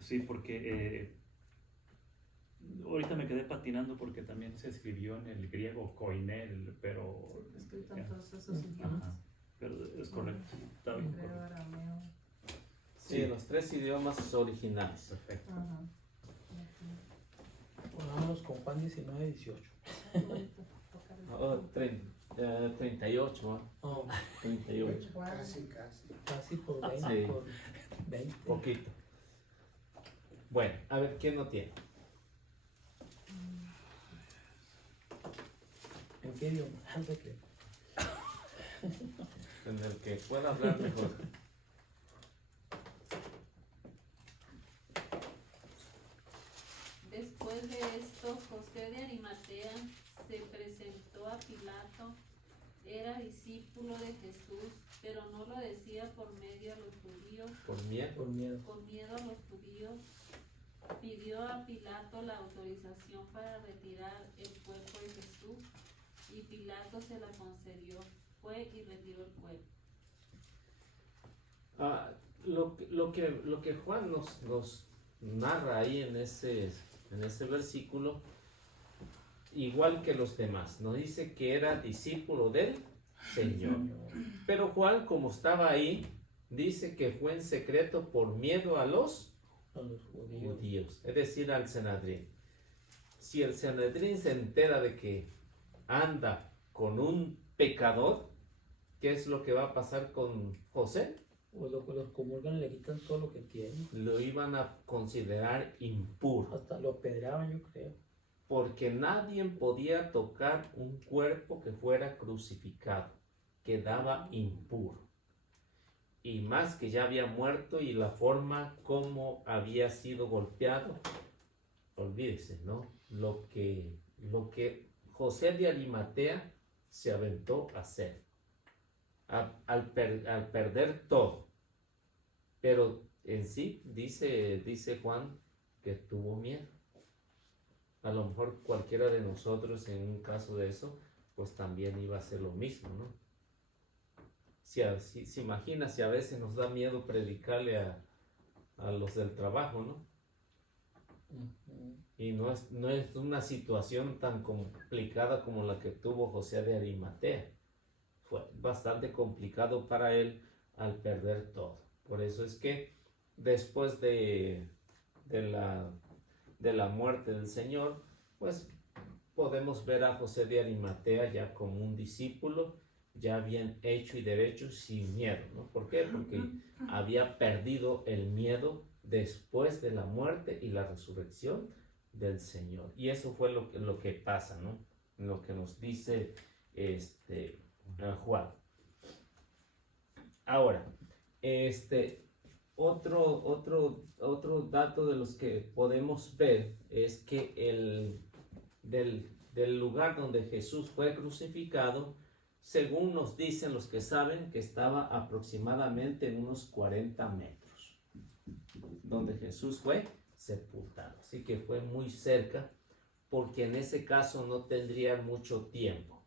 sí, porque ahorita me quedé patinando porque también se escribió en el griego koinel, pero Escrito en todos esos idiomas. ajá, pero es correcto, está bien Hebreo, correcto. arameo. Sí, los 3 idiomas originales. Perfecto. Ajá. Vámonos con Juan 19, 18. Oh, 38, ¿no? Oh, 38. Casi, casi. casi por 20. Sí. Por 20. Poquito. Bueno, a ver, ¿quién no tiene? ¿En qué idioma? No sé qué. En el que pueda hablar mejor. Después de esto, José de Arimatea se presentó a Pilato. Era discípulo de Jesús, pero no lo decía por medio a los judíos, Por miedo. Por miedo. por miedo a los judíos. Pidió a Pilato la autorización para retirar el cuerpo de Jesús y Pilato se la concedió. Fue y retiró el cuerpo. Lo que Juan nos narra ahí en ese versículo, igual que los demás, nos dice que era discípulo del Señor. Pero Juan, como estaba ahí, dice que fue en secreto por miedo a los A los judíos. judíos, es decir, al Sanedrín. Si el Sanedrín se entera de que anda con un pecador, ¿qué es lo que va a pasar con José? O los comulgan y le quitan todo lo que tiene. Lo iban a considerar impuro, Hasta lo apedreaban, yo creo. porque nadie podía tocar un cuerpo que fuera crucificado, quedaba impuro. Y más que ya había muerto y la forma como había sido golpeado, olvídese, ¿no? Lo que lo que José de Arimatea se aventó a hacer, al perder todo. Pero en sí, dice Juan que tuvo miedo. A lo mejor cualquiera de nosotros en un caso de eso, pues también iba a hacer lo mismo, ¿no? Si imagina si a veces nos da miedo predicarle a los del trabajo, ¿no? Y no es una situación tan complicada como la que tuvo José de Arimatea. Fue bastante complicado para él al perder todo. Por eso es que después de la muerte del Señor, pues podemos ver a José de Arimatea ya como un discípulo, ya bien hecho y derecho, sin miedo, ¿no? ¿Por qué? Porque había perdido el miedo después de la muerte y la resurrección del Señor. Y eso fue lo que pasa, ¿no? Lo que nos dice Juan. Ahora, otro dato de los que podemos ver es que del lugar donde Jesús fue crucificado, según nos dicen los que saben, que estaba aproximadamente en unos 40 metros, donde Jesús fue sepultado. Así que fue muy cerca, porque en ese caso no tendría mucho tiempo.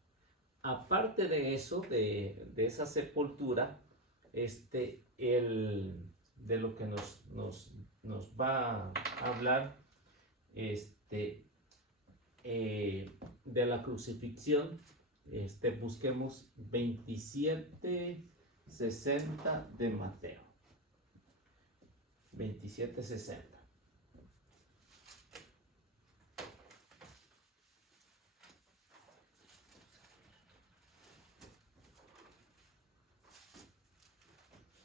Aparte de eso, de esa sepultura, de lo que nos va a hablar, de la crucifixión, busquemos 27:60 de Mateo. 27:60.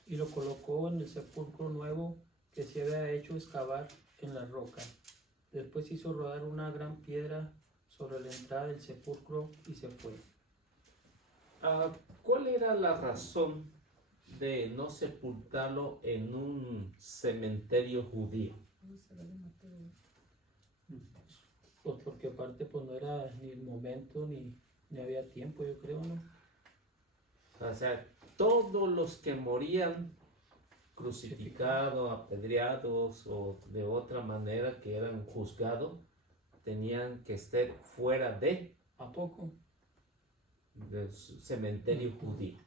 Y lo colocó en el sepulcro nuevo que se había hecho excavar en la roca. Después hizo rodar una gran piedra sobre la entrada del sepulcro y se fue. ¿Cuál era la razón de no sepultarlo en un cementerio judío? Pues porque aparte pues no era ni el momento ni había tiempo, yo creo, ¿no? O sea, todos los que morían crucificados, apedreados o de otra manera que eran juzgados, tenían que estar fuera del cementerio judío.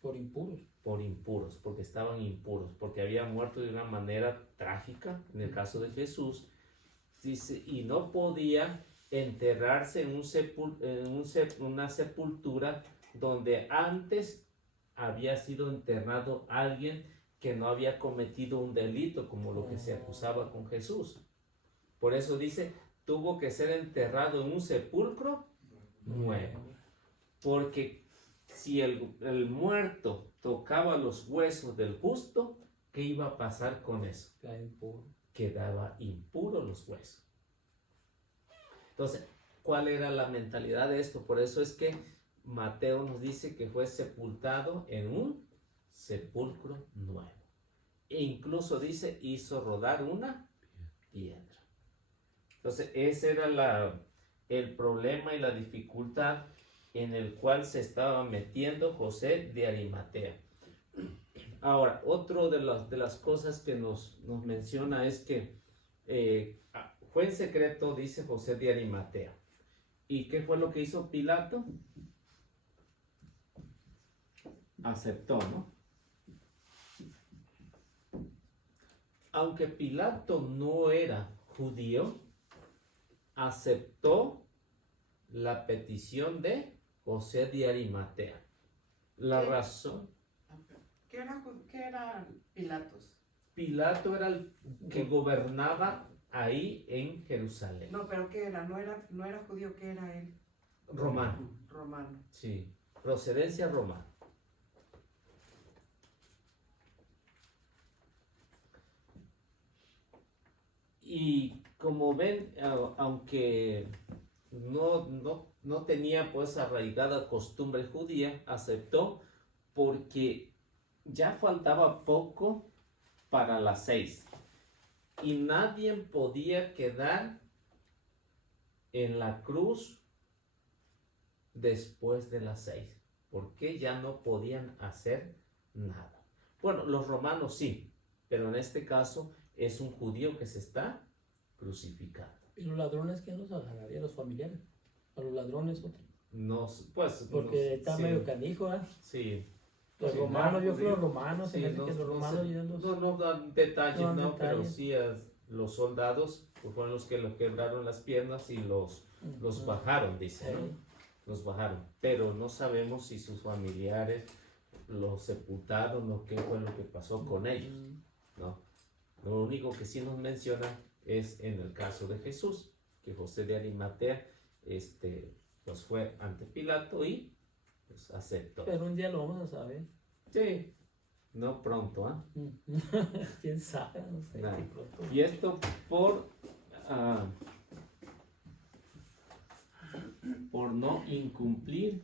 Por impuros. Por impuros, porque estaban impuros, porque habían muerto de una manera trágica, en el caso de Jesús, dice, y no podía enterrarse en una sepultura donde antes había sido enterrado alguien que no había cometido un delito como lo que se acusaba con Jesús. Por eso dice, tuvo que ser enterrado en un sepulcro nuevo, porque si el muerto tocaba los huesos del justo, ¿qué iba a pasar con eso? Quedaba impuro los huesos. Entonces, ¿cuál era la mentalidad de esto? Por eso es que Mateo nos dice que fue sepultado en un sepulcro nuevo. E incluso dice, hizo rodar una piedra. Entonces, ese era el problema y la dificultad en el cual se estaba metiendo José de Arimatea. Ahora, otro de las cosas que nos menciona es que fue en secreto, dice José de Arimatea. ¿Y qué fue lo que hizo Pilato? Aceptó, ¿no? Aunque Pilato no era judío, aceptó la petición de José de Arimatea. La razón. ¿Qué era Pilatos? Pilato era el que gobernaba ahí en Jerusalén. No, pero ¿qué era? No era judío, ¿qué era él? Romano. Romano. Sí, procedencia romana. Y como ven, aunque no tenía pues arraigada costumbre judía, aceptó porque ya faltaba poco para las 6 y nadie podía quedar en la cruz después de las 6, porque ya no podían hacer nada. Bueno, los romanos sí, pero en este caso es un judío que se está crucificando. ¿Y los ladrones quién los agarraría? ¿Los familiares? ¿A los ladrones otros? Pues, Porque está sí, medio canijo, ¿eh? sí. Los Sí, romanos, yo creo judíos. los romanos, se Sí, me hace que los romanos ya los... no dan detalles, no dan no, pero detalles. sí los soldados pues, fueron los que le quebraron las piernas y los Ujú. bajaron, dice, ¿no? Sí. Los bajaron, pero no sabemos si sus familiares los sepultaron o qué fue lo que pasó con ellos, ¿no? Lo único que sí nos menciona es en el caso de Jesús, que José de Arimatea, pues fue ante Pilato y pues aceptó. Pero un día lo vamos a saber. Sí, no pronto, ¿ah? ¿Quién sabe? No sé Nah. si pronto. Y esto por no incumplir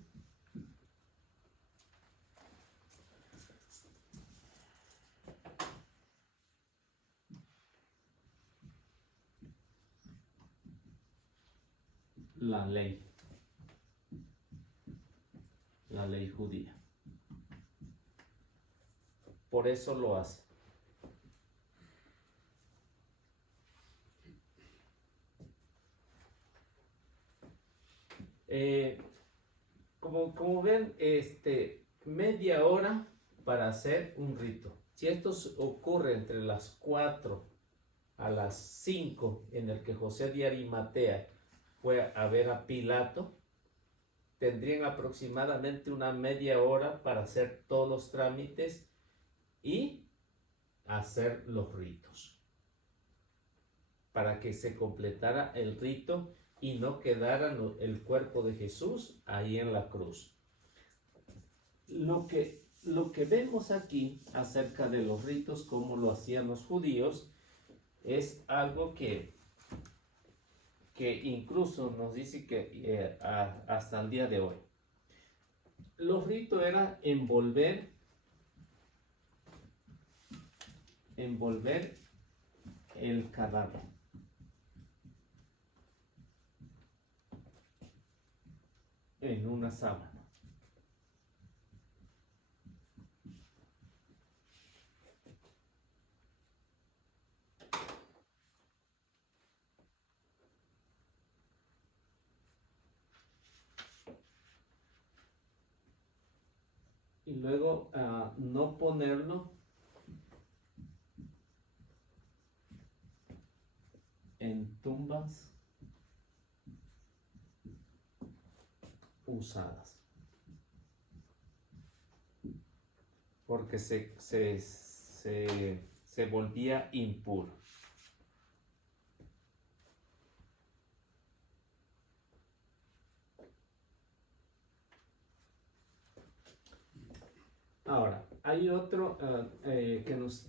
la ley judía. Por eso lo hace. Como ven, media hora para hacer un rito. Si esto ocurre entre las 4 a las 5, en el que José de Arimatea fue a ver a Pilato, tendrían aproximadamente una media hora para hacer todos los trámites y hacer los ritos, para que se completara el rito y no quedara el cuerpo de Jesús ahí en la cruz. Lo que vemos aquí acerca de los ritos, como lo hacían los judíos, es algo que incluso nos dice que hasta el día de hoy. Los ritos era envolver el cadáver. En una sábana. Y luego no ponerlo en tumbas usadas, porque se volvía impuro. Ahora, hay otro que nos...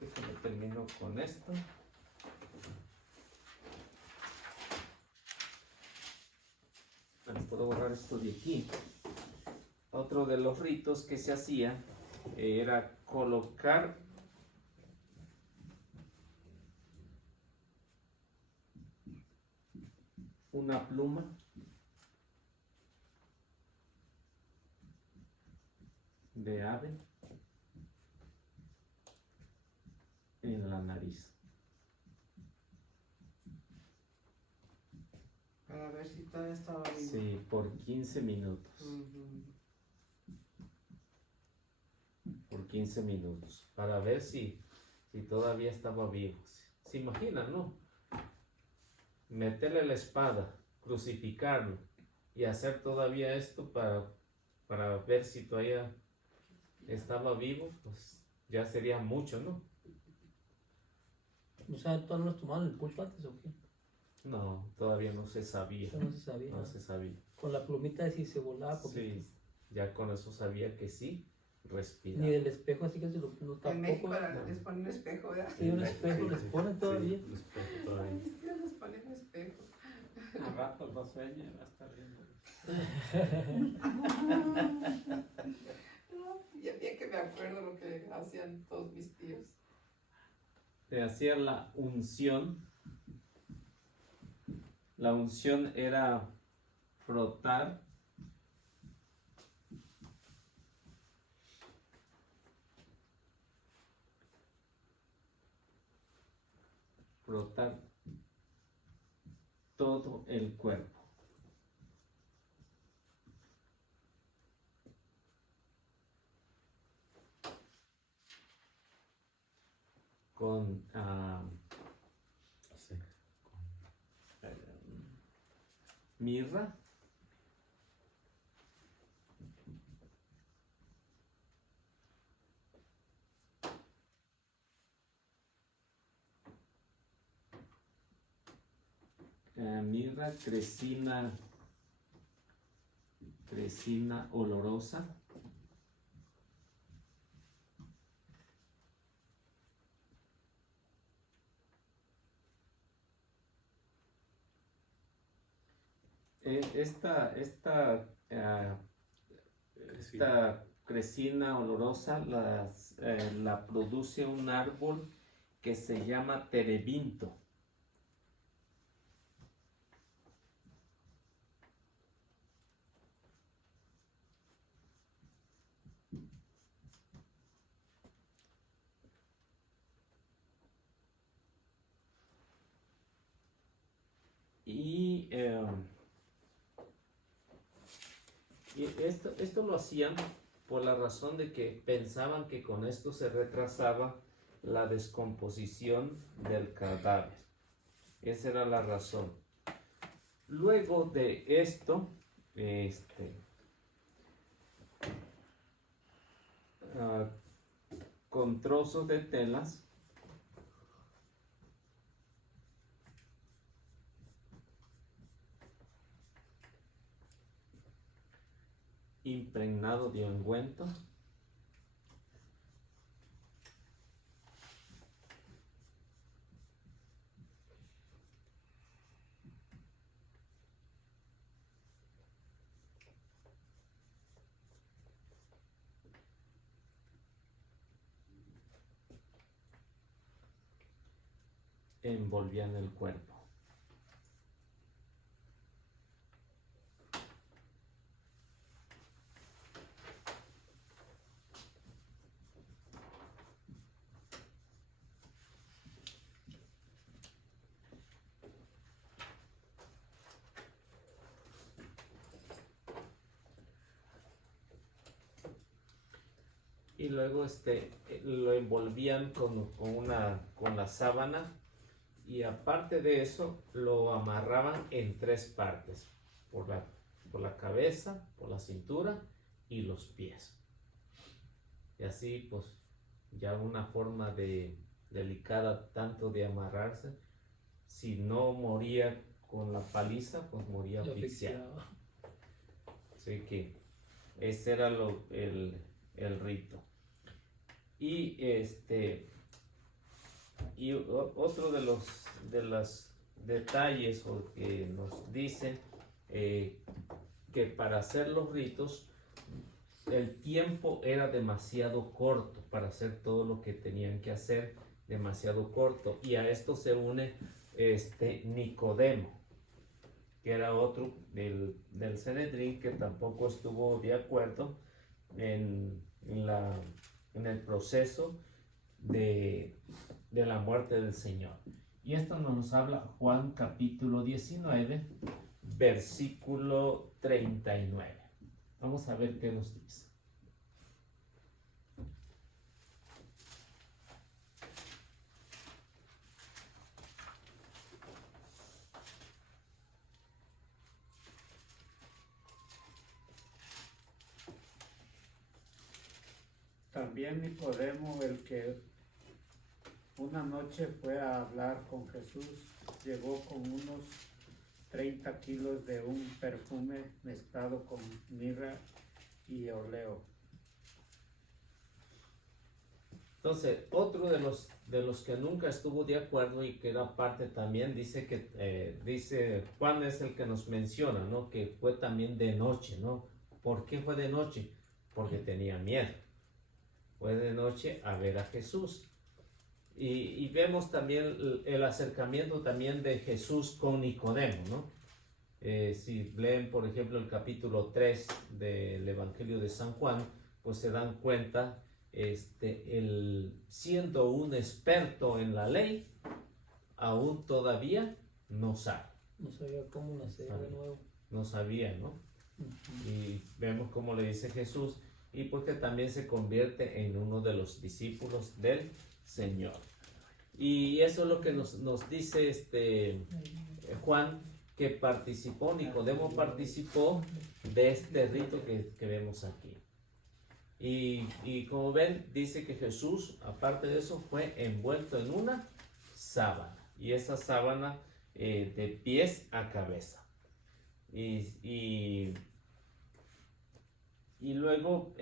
déjame termino con esto. Bueno, puedo borrar esto de aquí. Otro de los ritos que se hacía era colocar una pluma de ave en la nariz. Para ver si todavía estaba vivo. Sí, por 15 minutos. Ujú. Por 15 minutos. Para ver si todavía estaba vivo. ¿Se imaginan, no? Meterle la espada, crucificarlo y hacer todavía esto para ver si todavía estaba vivo, pues ya sería mucho, ¿no? O sea, ¿todos nos tomaron el pulso antes o qué? No, todavía no se sabía. Eso no se sabía. No se sabía. Con la plumita de si se volaba. Sí, ya con eso sabía que sí respiraba. Ni del espejo, así que se lo no, En México tampoco. les ponen un espejo, ¿verdad? Sí, un espejo les ponen todavía. Sí, el espejo todavía. Ay, es que les ponen espejo. Al rato lo sueña y va a estar viendo. Ya bien que me acuerdo lo que hacían todos mis tíos. Te hacían la unción La unción era frotar todo el cuerpo. Con Sí. mirra, mirra, cresina olorosa, esta cresina olorosa la produce un árbol que se llama terebinto. Y esto lo hacían por la razón de que pensaban que con esto se retrasaba la descomposición del cadáver. Esa era la razón. Luego de esto, con trozos de telas, impregnado de ungüento, envolvían el cuerpo. Y luego lo envolvían con la sábana, y aparte de eso lo amarraban en tres partes, por la cabeza, por la cintura y los pies. Y así pues ya una forma delicada tanto de amarrarse. Si no moría con la paliza, pues moría asfixiado. Así que ese era el rito. Y otro de los detalles que nos dicen que para hacer los ritos el tiempo era demasiado corto para hacer todo lo que tenían que hacer, demasiado corto, y a esto se une Nicodemo, que era otro del Sanedrín, que tampoco estuvo de acuerdo en el proceso de la muerte del Señor. Y esto nos habla Juan capítulo 19, versículo 39. Vamos a ver qué nos dice. También Nicodemo, el que una noche fue a hablar con Jesús, llegó con unos 30 kilos de un perfume mezclado con mirra y oleo. Entonces, otro de los que nunca estuvo de acuerdo y que era parte también, dice Juan es el que nos menciona, ¿no? Que fue también de noche, ¿no? ¿Por qué fue de noche? Porque tenía miedo. Fue de noche a ver a Jesús. Y vemos también el acercamiento también de Jesús con Nicodemo, ¿no? Si leen, por ejemplo, el capítulo 3 del Evangelio de San Juan, pues se dan cuenta, él siendo un experto en la ley, aún todavía no sabe. No sabía cómo nacer de nuevo. No sabía, ¿no? Y vemos cómo le dice Jesús, y porque también se convierte en uno de los discípulos del Señor. Y eso es lo que nos dice Juan, que participó, Nicodemo participó de este rito que vemos aquí. Y como ven, dice que Jesús, aparte de eso, fue envuelto en una sábana, y esa sábana de pies a cabeza. Y luego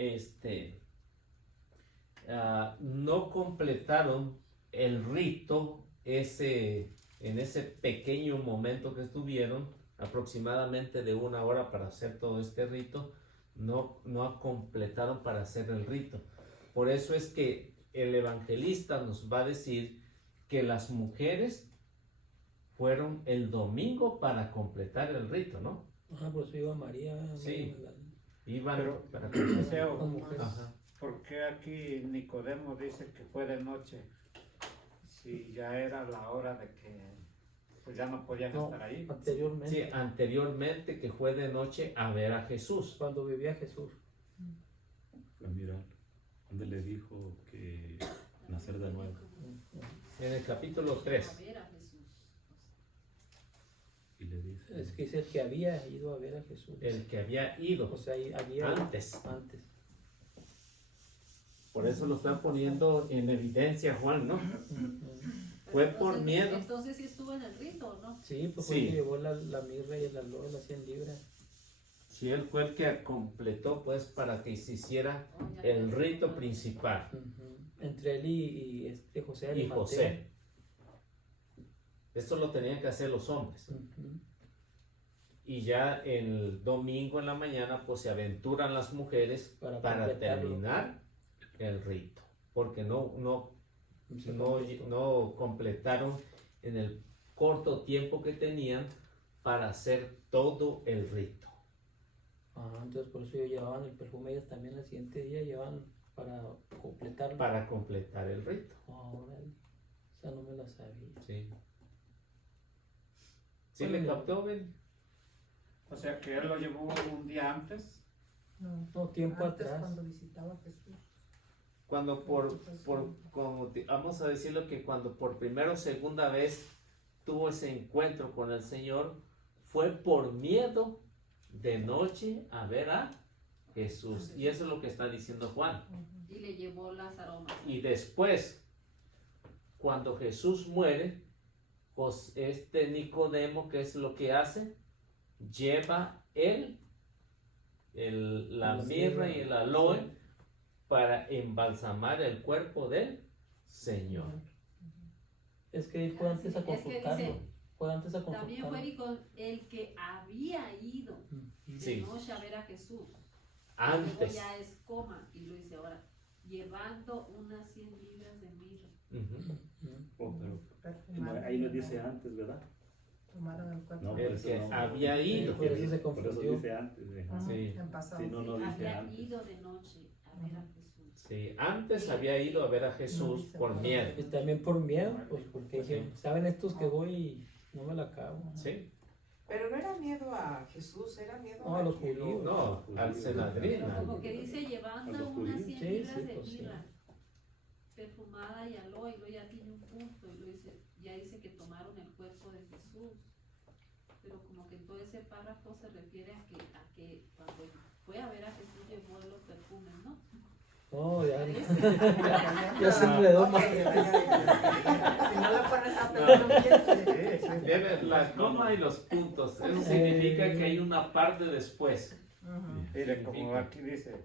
no completaron el rito en ese pequeño momento que estuvieron, aproximadamente de 1 hora para hacer todo este rito. No completaron para hacer el rito. Por eso es que el evangelista nos va a decir que las mujeres fueron el domingo para completar el rito, ¿no? Pues iba María. Sí. María Iban Pero, para o completar. sea, con mujeres. Ajá. ¿por qué aquí Nicodemo dice que fue de noche? Si ya era la hora de que pues ya no podían No, estar ahí. anteriormente, Sí, anteriormente, que fue de noche a ver a Jesús. cuando vivía Jesús. Pues mira, donde le dijo que nacer de nuevo. En el capítulo 3. A ver a Jesús. Y le dice, Es que es el que había ido a ver a Jesús. El que había ido O sea, ahí había antes. antes. Por eso lo están poniendo en evidencia Juan, ¿no? Fue por Entonces- miedo. Entonces sí estuvo en el rito, ¿no? Sí, pues Sí. fue el que llevó la mirra y el aloe, las 100 libras. Sí, él fue el que completó, pues, para que se hiciera Oh, ya el ves. rito principal. Entre él y José Y Arimatea. José. Esto lo tenían que hacer los hombres. Y ya el domingo en la mañana, pues se aventuran las mujeres Para para completarlo. terminar el rito. Porque no Se completó. no completaron en el corto tiempo que tenían para hacer todo el rito. Entonces por eso ellos llevaban el perfume, ellas también al siguiente día llevaban para completarlo. Para completar el rito. Órale, esa no me la sabía. Sí. ¿Sí Bueno, le captó, Ben? O sea que él lo llevó un día antes. No, tiempo Antes, atrás. cuando visitaba a Jesús. Cuando vamos a decirlo, que cuando por primera o segunda vez tuvo ese encuentro con el Señor, fue por miedo de noche a ver a Jesús. Y eso es lo que está diciendo Juan. Y le llevó las aromas. Y después, cuando Jesús muere, pues Nicodemo, ¿qué es lo que hace? Lleva la mirra y el aloe para embalsamar el cuerpo del Señor. Es que él fue antes a Es que consultarlo. dice, Fue antes a también consultarlo. fue el que había ido de Sí. noche a ver a Jesús. Luego Antes. ya es coma, y lo dice ahora, llevando unas 100 libras de mirra. Ujú. oh, pero Perfumaron ahí lo el dice cuerpo, antes, ¿verdad? tomaron el cuerpo. No, El por eso que no. había ido. Por eso se Por eso confundió. dice antes. Ajá, Sí. en pasado. Sí, no dice Había antes. ido de noche a ver a Jesús. Sí, antes había ido a ver a Jesús por miedo. Y también por miedo, pues porque Sí. dije, saben estos que voy y no me la acabo. Sí, Pero no era miedo a Jesús, era miedo No, a los judíos. no, al Senadrín. Pero como al- que dice llevando ¿A los unas judíos? 100 Sí, libras sí, de pues sí. mirra perfumada y aloe, y luego ya tiene un punto, y luego dice, ya dice que tomaron el cuerpo de Jesús. Pero como que en todo ese párrafo se refiere a que cuando fue a ver a Jesús llevó los perfumes, ¿no? No, ya, Parece. ya se enredó Ok, más. Si no lo pones a pensar, no pienses. Debe la coma y los puntos. Eso significa que hay una parte después. Ujú. Mire, como Significa. aquí dice,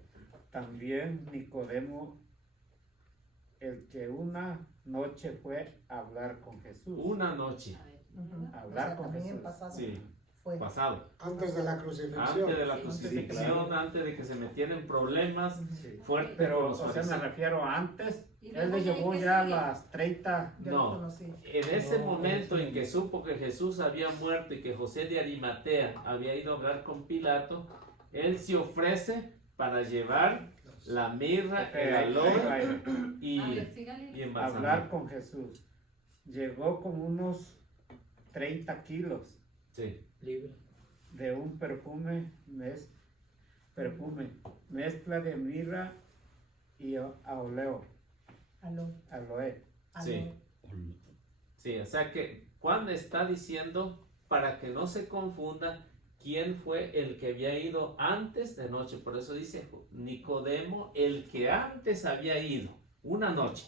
también Nicodemo, el que una noche fue a hablar con Jesús. Una noche. A ver, Ujú. Hablar O sea, con también en Jesús. pasado. Sí. Fue. pasado. Antes de la crucifixión. Antes de la Sí, crucifixión, antes de que se metieran en problemas Sí. fuertes Pero, con los o sea, me fariseos. refiero antes. Y Él luego le ya llevó que ya a sigue. las 30. Ya lo No, conocí. en ese No, momento es- en que supo que Jesús había muerto y que José de Arimatea había ido a hablar con Pilato, él se ofrece para llevar la mirra, el aloe y, A ver, sígale. y Hablar embalsamar. con Jesús. Llegó con unos 30 kilos Sí, Libre. de un perfume, mezcla de mirra y aloe. Aló. sí, sí, o sea que Juan está diciendo para que no se confunda quién fue el que había ido antes de noche. Por eso dice Nicodemo, el que antes había ido, una noche,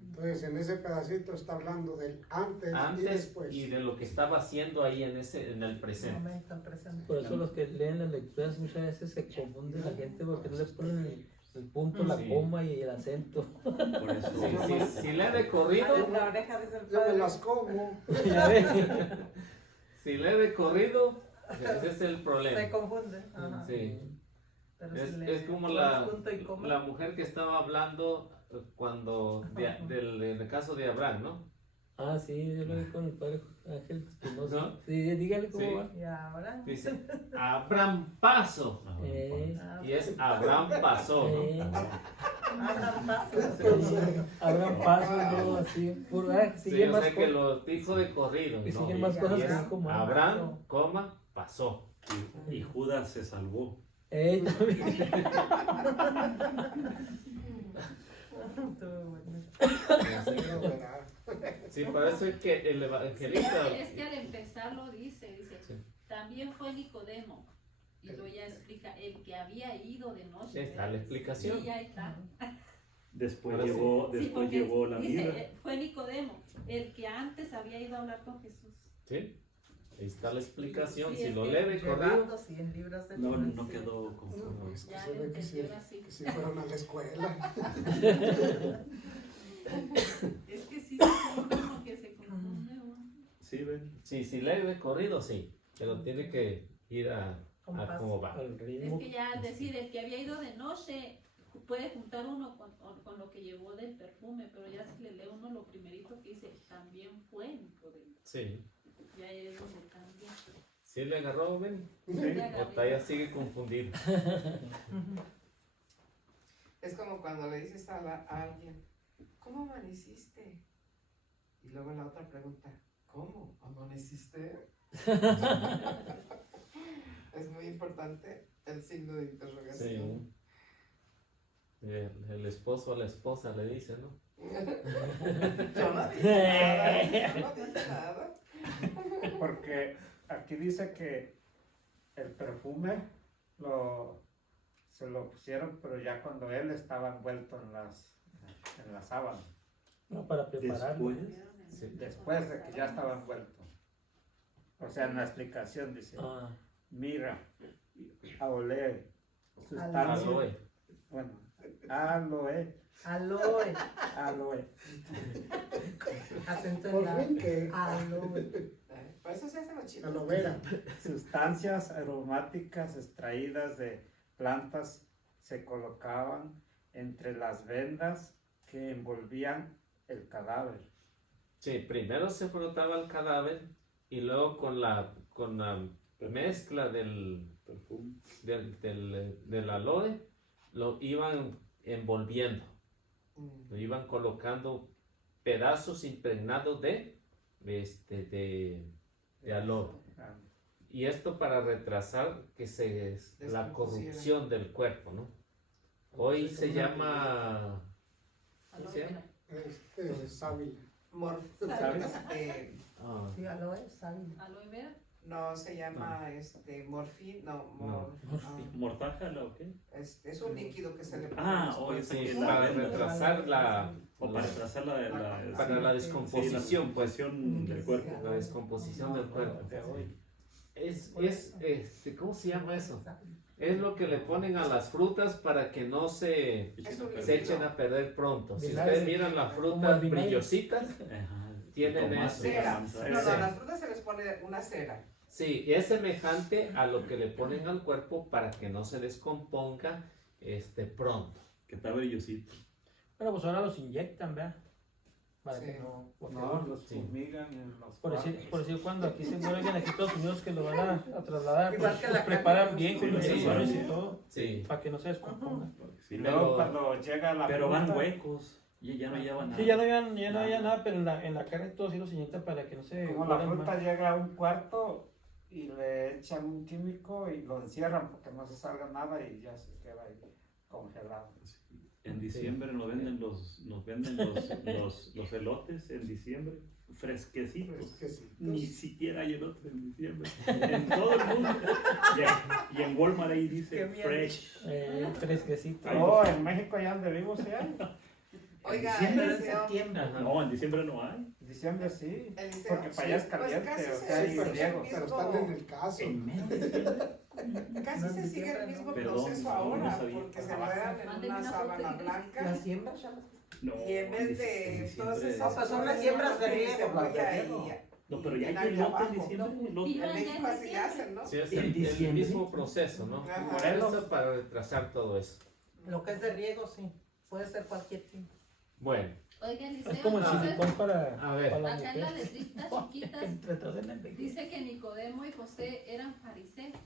Entonces, en ese pedacito está hablando del antes y antes después. y de lo que estaba haciendo ahí en el presente. Momento presente. Por eso los que leen las lecturas muchas veces se confunden la gente porque no le ponen el punto, la Sí. coma y el acento. Por eso. Si lee de corrido, La oreja de ser Yo me las como. Ya ven. si lee de corrido, ese es el problema. Se confunde. Ajá. Sí. Pero Es, si le es como pones punto y coma. la mujer que estaba hablando cuando del caso de Abraham, ¿no? Ah, sí, yo lo vi con el padre Ángel Espinosa. ¿No? Sí, dígale cómo Sí. va. Y ahora. Dice, Abraham pasó. Y es Abraham pasó, ¿no? Abran paso. Abran paso, no, así, puro, Sí, sigue o más sea que cosas. lo dijo de corrido, Y ¿no? siguen más cosas Y es así como Abraham, coma, pasó. Y Judas se salvó. También. Estuvo bueno. Pero verá. Sí, por eso es que el evangelista... Es que al empezar lo dice, Sí. también fue Nicodemo. Y luego ya explica, el que había ido de noche. Está la explicación. Sí, ya está. Después Ahora sí. llevó, Sí, después porque llevó la dice, mirra. fue Nicodemo, el que antes había ido a hablar con Jesús. Sí, ahí está la explicación. Sí, Si es lo que lee de corrido, Llevando 100 libras de No, libras. no quedó conforme. No, es que Ya se lo ve que sí, entendió así. que sí fueron a la escuela. Es que sí, como que se confunde uno. Sí, ven. sí, si lee de corrido, sí. Pero tiene que ir a cómo va. Al Es ritmo. que ya decir, el que había ido de noche puede juntar uno con lo que llevó del perfume, pero ya si le lee uno lo primerito que dice, también fue Nicodemo. Sí. Ya es donde cambia. ¿Sí le agarró, Ben? Le O agarré. todavía sigue confundido. Es como cuando le dices a alguien, ¿cómo amaneciste? Y luego la otra pregunta, ¿cómo amaneciste? Es muy importante el signo de Sí. interrogación. El esposo a la esposa le dice, ¿no? Yo no dije nada, yo no dije nada. Porque aquí dice que el perfume se lo pusieron, pero ya cuando él estaba envuelto en las sábanas. No, para prepararlo. Después. Sí. Después de que ya estaba envuelto. O sea, en la explicación dice, Ah, mira, aloe, sustancia, Aloe. bueno, aloe, Aloe, acento en Por la fin que aloe. Por eso se hacen los chiles. aloe vera. sustancias aromáticas extraídas de plantas se colocaban entre las vendas que envolvían el cadáver. Sí, primero se frotaba el cadáver y luego con la mezcla del aloe lo iban envolviendo, lo iban colocando pedazos impregnados de aloe. Ah, Y esto para retrasar que la Descompusiera. corrupción del cuerpo, ¿no? Hoy se llama... ¿Cómo se llama? Sábila. ¿Sabes? Ah, Sí, aloe, sábila. Aloe vera. No, se llama morfina, ¿Mortájala o qué? es un líquido que se le pone. Ah, oye, sí, que para la venda. retrasar O para retrasar para la sí, descomposición, pues. del cuerpo. La descomposición del cuerpo. ¿Cómo se llama eso? Es lo que le ponen a las frutas para que no se echen a perder pronto. Si Vinagre. ustedes miran las Como frutas el vinagre. brillositas, Ajá. tienen Tomate, ese. Cera. manzana. No, las frutas se les pone una cera. Sí, es semejante a lo que le ponen al cuerpo para que no se descomponga pronto. Que está brillosito. Pero pues ahora los inyectan, ¿verdad? Para Sí. que no... porque No, los Sí. fumigan en los por decir, cuartos. por decir, cuando aquí se muere alguien aquí en Estados Unidos que lo van a trasladar, Igual pues, que los la preparan carne, bien con sí, los sí, inyecciones sí. y todo, Sí. para que no se descomponga. Porque sí, Y Pero- luego cuando llega la pero van fruta, huecos y ya no llevan nada. Sí, ya no había nada, pero en la carne todo sí los inyectan para que no se como la mueran fruta más. llega a un cuarto y le echan un químico y lo encierran porque no se salga nada y ya se queda ahí congelado. En diciembre nos venden los elotes en diciembre, fresquecitos. Fresquecitos. Ni siquiera hay elotes en diciembre. En todo el mundo. Y en Walmart ahí Qué dice bien. fresh. Fresquecito. Oh, en México allá donde vivo sí hay. Oiga, Diciembre, en Eliseo, septiembre. Ajá. No, en diciembre no hay. Diciembre sí. Eliseo, Porque para allá es pues caliente, casi o se sea, hay sigue el riego. mismo- Pero están en el caso. En medio de diciembre. Casi No, en se sigue diciembre, el mismo Perdón, proceso no, ahora, no sabía. porque se Ajá. ruedan en Mándenme una una sábana foto. blanca Las siembras ya las... No, y en vez en de diciembre- todas esas No, pues son las flores, siembras de y riego, cebolla las de riego. No, pero ya y hay nada elote en abajo. diciembre. elote. Y- En México así le hacen, ¿no? Sí, es ¿En el diciembre? mismo proceso, ¿no? Ajá. Por eso para retrasar todo eso. Lo que es de riego, sí. Puede ser cualquier tipo. Bueno, Oiga, Eliseo, Es como el entonces, silicón para a ver. la acá en las mujer. letritas chiquitas Que retrasen el vejez. dice que Nicodemo y José eran fariseos.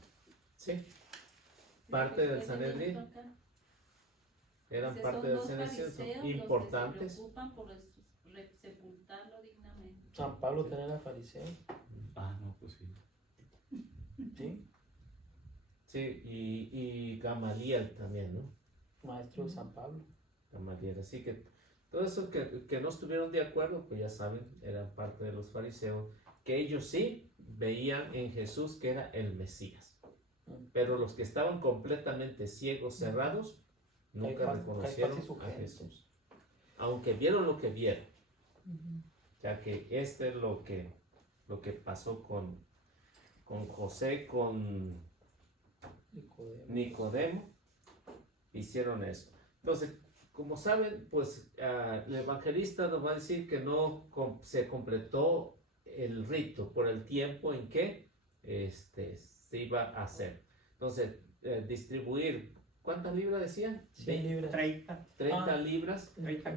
Sí, parte del Sanedrín. Acá. eran Dice, parte son del dos Sanedrín, fariseos son los que importantes. se preocupan por sepultarlo dignamente. San Pablo tenía la fariseo, Ah, no, pues sí. ¿sí? Sí, y Gamaliel también, ¿no? Maestro de San Pablo. Gamaliel. Así que todo eso que no estuvieron de acuerdo, pues ya saben, eran parte de los fariseos, que ellos sí veían en Jesús que era el Mesías. Pero los que estaban completamente ciegos, cerrados, nunca Caifás- reconocieron Caifás y su a gente. Jesús. Aunque vieron lo que vieron. O sea que este es lo que pasó con José, con Nicodemo, hicieron eso. Entonces, como saben, pues el evangelista nos va a decir que no se completó el rito por el tiempo en que se iba a hacer. Entonces, distribuir, ¿cuántas libras decían? 100 libras. 30. 30 Ah. libras, 30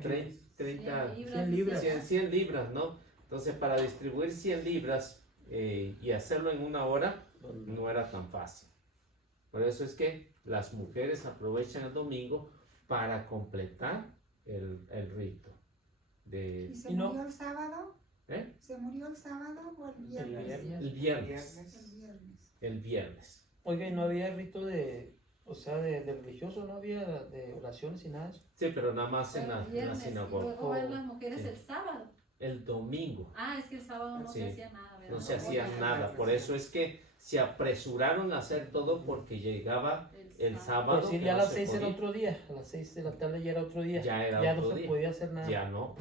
30, 100 libras. 100 libras, ¿no? Entonces, para distribuir 100 libras y hacerlo en una hora, no era tan fácil. Por eso es que las mujeres aprovechan el domingo para completar el rito. ¿Y se Y no- murió el sábado? ¿Eh? ¿Se murió el sábado o el El viernes? viernes. El viernes. El viernes. El viernes. Oiga, y no había rito de, o sea, de religioso, no había de oraciones y nada de eso. Sí, pero nada más en El la viernes, y sinagoga. luego van las mujeres Sí. el sábado. El domingo Ah, es que el sábado no Sí. se hacía nada, ¿verdad? no se hacía Oye, nada. Por eso es que se apresuraron a hacer todo porque llegaba el sábado. Pues sí, que ya a no las se 6 era podía. otro día, a las 6 de la tarde ya era otro día. Ya era no otro se día. podía hacer nada. Ya no,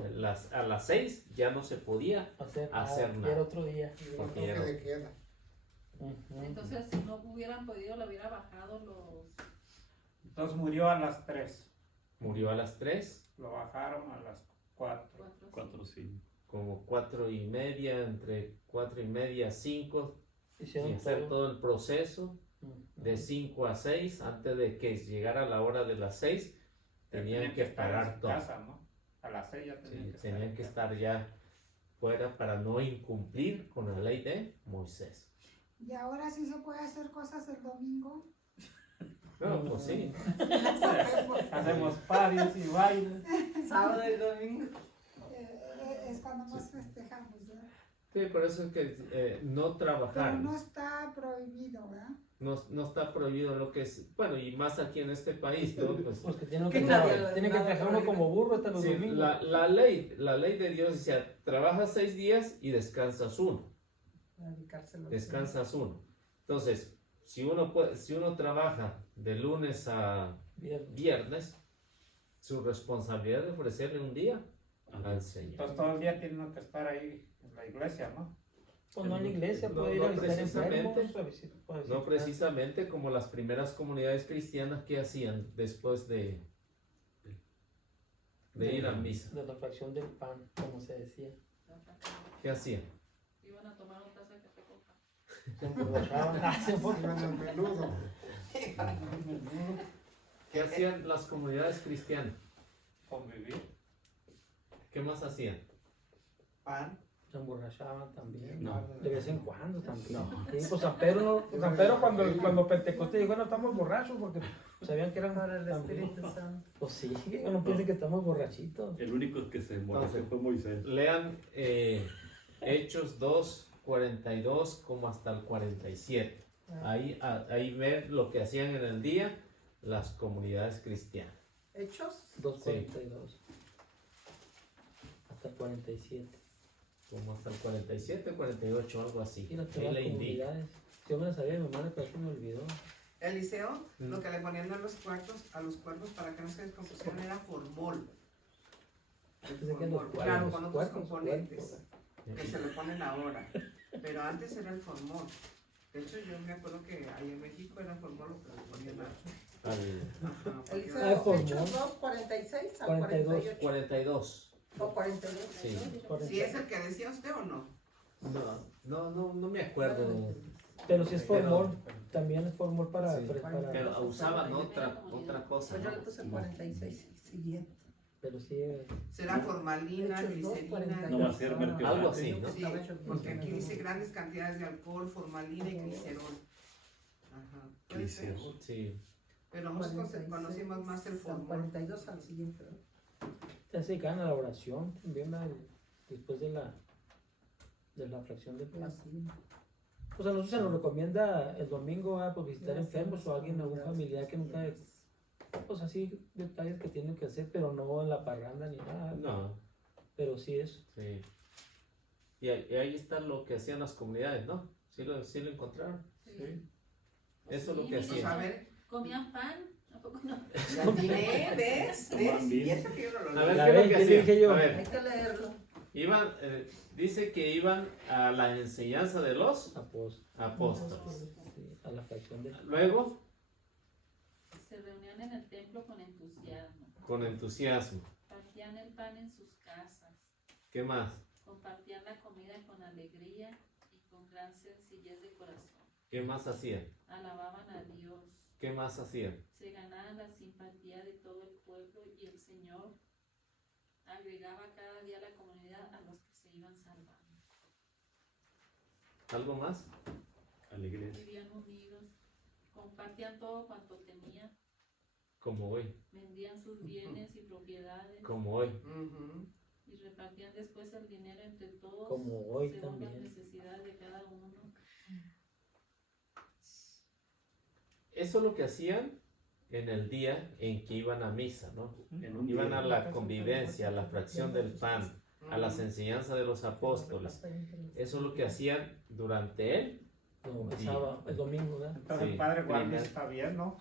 a las 6 ya no se podía hacer hacer Ya nada. era otro día. Y un Porque toque era- de queda. Ujú. Entonces, si no hubieran podido, le hubiera bajado los... Entonces murió a las 3. Murió a las 3, Lo bajaron a las 4. 4 sí. como 4:30, entre 4:30 a 5, y Hicieron hacer todo el proceso. Ujú. De 5 a 6, antes de que llegara la hora de las 6, tenían que estar en parar su todo. casa, ¿no? A las 6 ya Sí, tenían que tenían que en estar ya fuera para no incumplir con la ley de Moisés. ¿Y ahora sí se puede hacer cosas el domingo? No, pues sí. Hacemos parios y bailes. Sábado y domingo. Es cuando más festejamos, ¿verdad? Sí, por eso es que no trabajar. Pero no está prohibido, ¿verdad? No está prohibido lo que es, bueno, y más aquí en este país, ¿no? Pues, Pues que tiene Que que, nadie- tiene que nadie trabajar uno prohíbe. como burro hasta los sí, domingos. la ley de Dios dice, trabajas 6 días y descansas 1. Dedicárselo. Descansas 1. Entonces, si uno trabaja de lunes a Viernes. viernes, su responsabilidad es ofrecerle un día al Señor. Entonces todo el día tienen que estar ahí en la iglesia, ¿no? Pues no en la iglesia, No, puede ir no a visitar precisamente. enfermos, puede No visitar- precisamente como las primeras comunidades cristianas que hacían después de ir a misa. De la fracción del pan, como se decía. ¿Qué hacían? Iban a tomar un taza de café con pan. Se emborrachaban. Se Iban al menudo. ¿Qué hacían las comunidades cristianas? Convivir. ¿Qué más hacían? Pan. Se emborrachaban también. No. De vez en cuando también. Sí, pues San Pedro, cuando Pentecostés dijo, no estamos borrachos porque sabían que eran Para el también. Espíritu Santo. Pues sí, no piensen que estamos borrachitos. El único que se emborrachó Entonces, fue Moisés. Lean Hechos 2, 42 como hasta el 47. Ahí ven lo que hacían en el día las comunidades cristianas. Hechos. 2:42. Hasta el 47. Como hasta el 47, 48, algo así. Mira, Ahí todas las le indica. comunidades. Yo me la sabía de mi madre, pero se me olvidó. Eliseo, Mm. lo que le ponían a los cuerpos para que no se descompusieran era formol. El Pensé que los formol, claro, cuerpos, con otros cuerpos, componentes cuerpos. que se le ponen ahora. Pero antes era el formol. De hecho, yo me acuerdo que ahí en México era formol lo que le ponían a. Ajá, porque Eliseo, era- Ah, formol. Hechos 2, 46 al 42. 48. 42. O 42. Sí. ¿Sí es el que decía usted o no? No me acuerdo. Pero si es Pero- formol, también es formol para... Sí. para Pero usaban otra cosa. Pues yo ¿no? le puse 46 siguiente. pero sí, Será formalina, Hechos 2, glicerina. 42. No va a ser mercado. Algo así, ¿no? Sí, porque aquí dice grandes cantidades de alcohol, formalina y glicerol. Ajá. Puede ser. Glicerol. Sí. Pero nosotros conocimos más el Al formol. 42 al siguiente. ¿no? se dedican a la oración también, después de la fracción de pan. Así. Pues a nosotros se nos recomienda el domingo pues visitar enfermos o alguien, algún familiar que nunca, pues así detalles que tienen que hacer, pero no en la parranda ni nada. No, Pero sí es. sí. Y ahí está lo que hacían las comunidades, ¿no? ¿Sí lo encontraron? Sí. Eso es lo que Sí, Pues a hacían. ver, ¿Comían pan? ¿A poco no? ¿ves? Toman Y vino. eso que yo no lo A ver, leí. La ¿qué es lo ven, que ¿qué le dije hacían? yo? A Hay ver, que leerlo. iban, dice que iban a la enseñanza de los apóstoles. Sí, a la fracción de Luego, Se reunían en el templo con entusiasmo. con entusiasmo. Partían el pan en sus casas. ¿Qué más? Compartían la comida con alegría y con gran sencillez de corazón. ¿Qué más hacían? Alababan a Dios. ¿Qué más hacían? Se ganaban la simpatía de todo el pueblo y el Señor agregaba cada día a la comunidad a los que se iban salvando. ¿Algo más? Alegría. Vivían unidos, compartían todo cuanto tenían, Como hoy, vendían sus bienes y propiedades como hoy. Ujú. y repartían después el dinero entre todos como hoy según las también. necesidades de cada uno. Eso es lo que hacían en el día en que iban a misa, ¿no? En un Iban día. a la convivencia, a la fracción del pan, a las enseñanzas de los apóstoles. Eso es lo que hacían durante él. No, el Sí. sábado, el domingo, ¿verdad? Entonces Sí, el padre Juan primer- está bien, ¿no?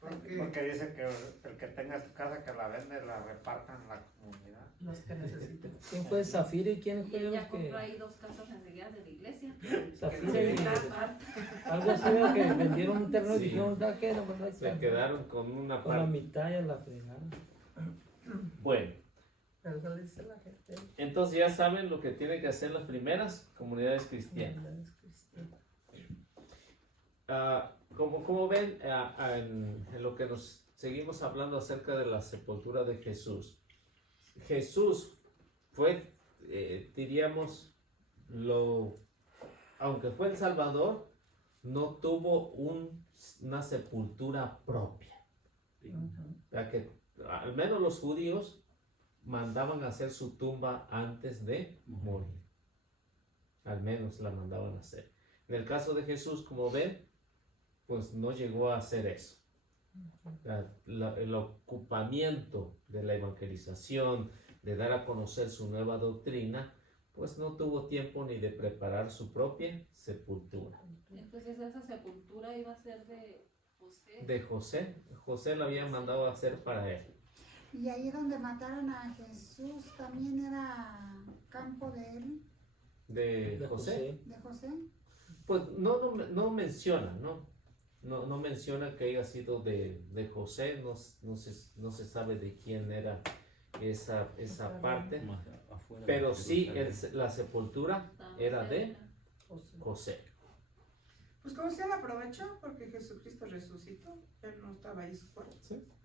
Porque Porque dice que el que tenga su casa que la vende la repartan en la comunidad. Los que necesiten. ¿Quién fue Zafira y quién Y fue ella los que...? compró ahí 2 casas enseguida de la iglesia. Zafira y... Aparte, Algo así, ¿verdad? Que vendieron un terreno y Sí. dijeron, ¿da qué? No, pues, ahí Se está. quedaron con una Con la parte. mitad ya la fregaron. Bueno, Pero ¿qué le dice la gente? entonces ya saben lo que tienen que hacer las primeras comunidades cristianas. Como ven, en lo que nos seguimos hablando acerca de la sepultura de Jesús, Jesús fue, diríamos, aunque fue el Salvador, no tuvo una sepultura propia. O sea que al menos los judíos mandaban a hacer su tumba antes de morir. Al menos la mandaban a hacer. En el caso de Jesús, como ven, pues no llegó a hacer eso. El ocupamiento de la evangelización, de dar a conocer su nueva doctrina, pues no tuvo tiempo ni de preparar su propia sepultura. entonces esa sepultura iba a ser de José. De José, José la había mandado a hacer para él. Y ahí donde mataron a Jesús también era campo de él, De José. de José. Pues no menciona, ¿no? No menciona que haya sido de José, no se sabe de quién era esa parte, Más afuera pero de sí Jerusalén. la sepultura Estaba era de cerca. José. Pues como se le aprovechó porque Jesucristo resucitó, él no estaba ahí su cuerpo.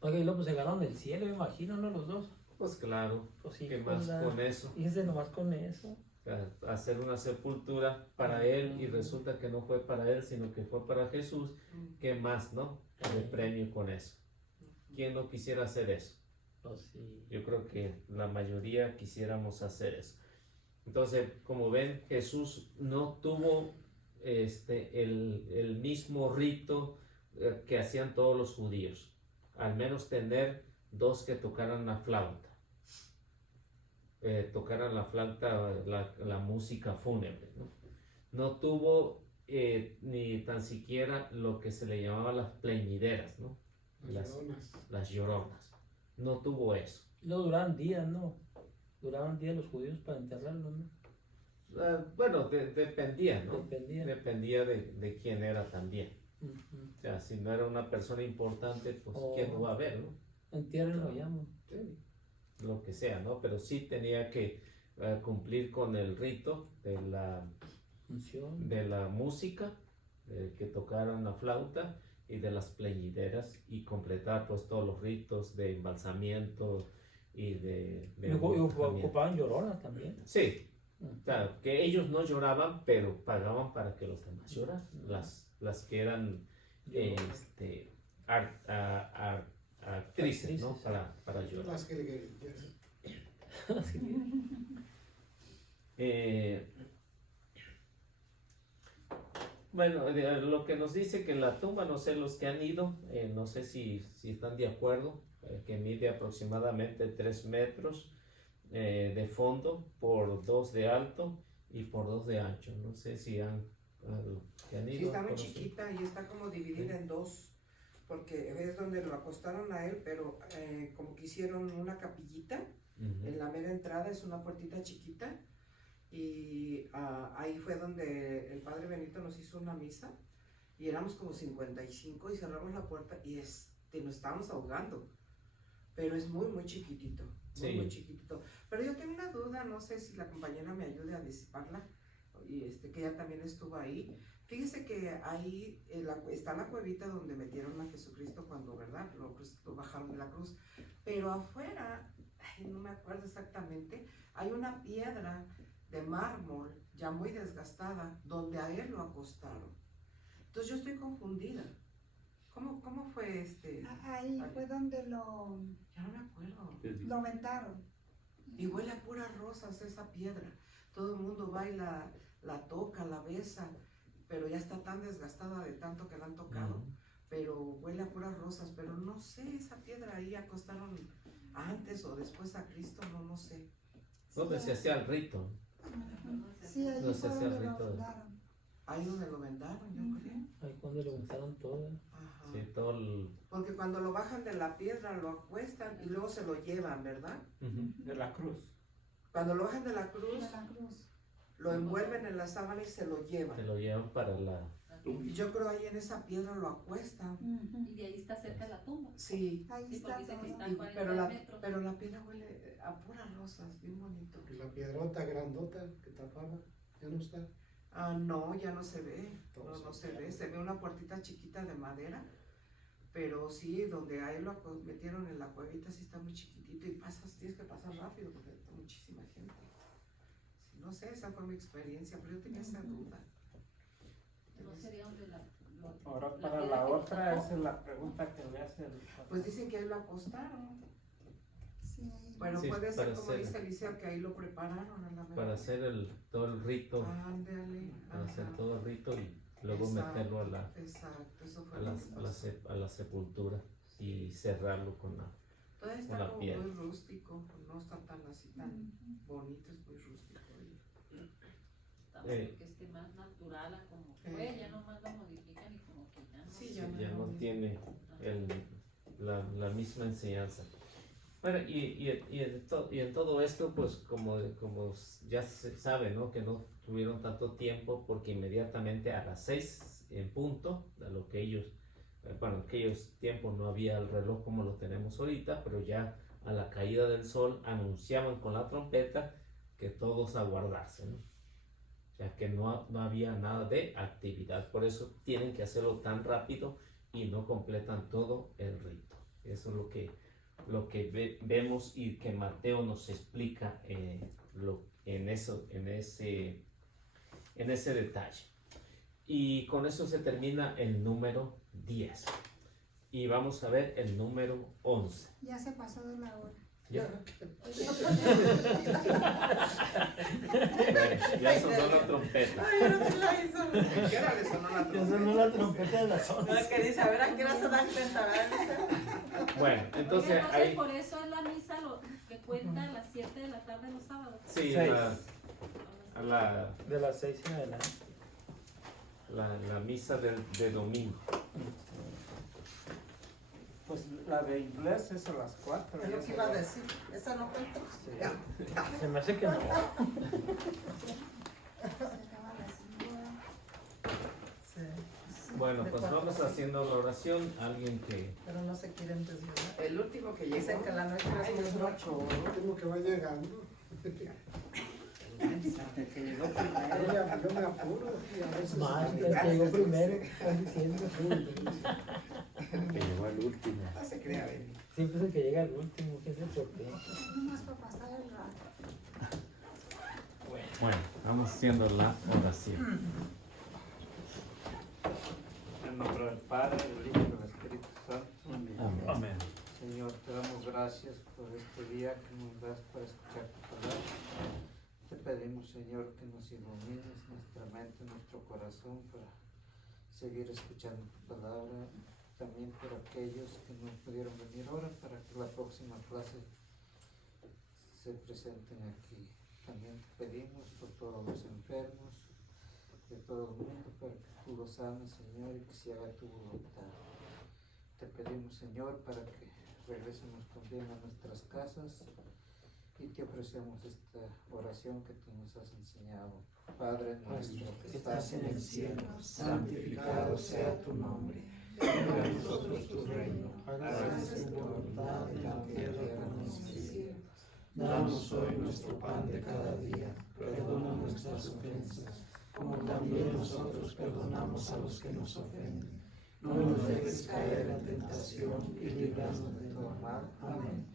Oiga, y luego pues se ganaron el cielo, me imagino, ¿no? Los dos. Pues claro, Pues sí, ¿qué más con eso? Fíjese nomás con eso. Hacer una sepultura para él y resulta que no fue para él, sino que fue para Jesús. ¿Qué más, no? De premio con eso. ¿Quién no quisiera hacer eso? Pues sí. Yo creo que la mayoría quisiéramos hacer eso. Entonces, como ven, Jesús no tuvo el mismo rito que hacían todos los judíos. Al menos tener 2 que tocaran la flauta. Tocaran la flauta, la música fúnebre. No tuvo ni tan siquiera lo que se le llamaba las plañideras, ¿no? Las lloronas. No tuvo eso. Y luego duraban días, ¿no? Duraban días los judíos para enterrarlos, ¿no? Bueno, dependía, ¿no? Dependía. Dependía de quién era también. Ujú. O sea, si no era una persona importante, pues ¿quién lo va a ver, no? Entiérrenlo ya, ¿no? Sí, lo que sea, ¿no? Pero sí tenía que cumplir con el rito Función. de la música, que tocaran la flauta y de las plañideras y completar pues todos los ritos de embalsamiento y de Y ocupaban lloronas también. Sí, claro, que ellos no lloraban, pero pagaban para que los demás lloraran. Las que eran actrices, ¿no? Para llorar. Las que Bueno, lo que nos dice que la tumba, no sé, los que han ido, no sé si están de acuerdo, que mide aproximadamente 3 metros de fondo por 2 de alto y por 2 de ancho. No sé si han ido. Sí, está muy ¿conocen? chiquita y está como dividida en 2, porque es donde lo acostaron a él, pero como que hicieron una capillita. En la mera entrada es una puertita chiquita y ahí fue donde el padre Benito nos hizo una misa y éramos como 55 y cerramos la puerta y nos estábamos ahogando, pero es muy muy chiquitito, muy, Sí. muy chiquitito. Pero yo tengo una duda, no sé si la compañera me ayude a disiparla, y que ella también estuvo ahí. Fíjese que ahí está la cuevita donde metieron a Jesucristo cuando, ¿verdad? Lo bajaron de la cruz, pero afuera, no me acuerdo exactamente, hay una piedra de mármol ya muy desgastada donde a él lo acostaron. Entonces yo estoy confundida. ¿Cómo fue Ahí fue donde Ya no me acuerdo. lo aventaron. Y huele a puras rosas esa piedra. Todo el mundo va y la toca, la besa, pero ya está tan desgastada de tanto que la han tocado. Pero huele a puras rosas, pero no sé, esa piedra ahí acostaron antes o después a Cristo, no sé. ¿Dónde se hacía el rito? Sí, ahí No se fue hacía el donde lo rito. aventaron. Ahí donde lo vendaron, yo creo. Ahí cuando le gustaron todo. Ajá. Sí, todo el... Porque cuando lo bajan de la piedra lo acuestan y luego se lo llevan, ¿verdad? De la cruz. Cuando lo bajan de la cruz, De la cruz. lo envuelven en la sábana y se lo llevan. Se lo llevan para la... Y yo creo ahí en esa piedra lo acuestan. Ujú. Y de ahí está cerca la tumba. Sí. Ahí Sí, está porque dice que todo. está a 40 metros. Pero la piedra huele a puras rosas, bien bonito. Y la piedrota grandota que tapaba, ya no está. No, ya no se ve. Todo No se se ve. Se ve una puertita chiquita de madera. Pero sí, donde a él lo metieron en la cuevita, sí está muy chiquitito y tienes que pasar rápido porque hay muchísima gente. Sí, no sé, esa fue mi experiencia, pero yo tenía esa duda. No sería donde Ahora la para piedra la que otra, tapó. esa es la pregunta que le hace el... Pues dicen que ahí lo acostaron. Sí, ahí. Pero Sí, puede ser para como hacer- dice Alicia, que ahí lo prepararon a la mejor. para hacer todo el rito, Ándale. para hacer ajá. todo el rito y luego Exacto, meterlo a Exacto, eso fue a lo la, que a la pasó. se- a la sepultura y cerrarlo con la... Todavía con está la como piel. muy rústico, no está tan así tan bonito, es muy rústico. Estamos Eh. que esté más natural a como fue, ya nomás lo modifican y como que ya no. Sí, ya ya no es lo no mismo. tiene la misma enseñanza. Bueno, y en todo esto, pues como ya se sabe, ¿no? Que no tuvieron tanto tiempo porque inmediatamente a las 6 en punto, a lo que ellos, bueno, en aquellos tiempos no había el reloj como lo tenemos ahorita, pero ya a la caída del sol anunciaban con la trompeta que todos a guardarse, ¿no? ya que no había nada de actividad. Por eso tienen que hacerlo tan rápido y no completan todo el rito. Eso es lo que vemos y que Mateo nos explica en ese detalle. Y con eso se termina el número 10. Y vamos a ver el número 11. Ya se pasó de la hora. Ya sonó la trompeta. Ay, no se la hizo. ¿A qué hora le sonó la Ya trompeta? sonó la trompeta de las 11. No, que dice, a ver, ¿a qué hora se dan cuenta? ¿Verdad? Bueno, entonces ahí. por eso es la misa que cuenta a las 7 de la tarde los sábados. Sí, Seis. De las 6 en adelante. la misa de domingo. Pues la de inglés es a las 4. Es lo que iba a decir. Esa no cuenta. Se me hace que no. Se acaba la señora. Sí. Bueno, De pues cuatro, vamos sí. haciendo la oración. Alguien que. Pero no se quieren desviar. El último que llegó. Dicen que la nuestra Ay, es es muy mucho, ¿no? Como que va llegando. El que llegó primero. Yo me apuro y a veces... Más, el que llegó primero, están diciendo. Que llegó al último. No se crea, ven. Siempre es el que llega al último, ¿qué sé por qué? Nomás para pasar el rato. Bueno, vamos haciendo la oración. En nombre del Padre, del Hijo y del Espíritu Santo. Amén. Amén. Señor, te damos gracias por este día que nos das para escuchar tu palabra. Te pedimos, Señor, que nos ilumines nuestra mente, nuestro corazón para seguir escuchando tu palabra. También por aquellos que no pudieron venir ahora, para que la próxima clase se presenten aquí. También te pedimos por todos los enfermos de todo el mundo, para que tú los sanes, Señor, y que se haga tu voluntad. Te pedimos, Señor, para que regresemos con bien a nuestras casas y te ofrecemos esta oración que tú nos has enseñado. Padre nuestro que estás en el cielo, santificado sea tu nombre. Venga a nosotros tu reino, hágase tu voluntad en la tierra como en el cielo. Danos hoy nuestro pan de cada día, perdona nuestras ofensas, como también nosotros perdonamos a los que nos ofenden. No nos dejes caer en tentación y líbranos de todo mal. Amén.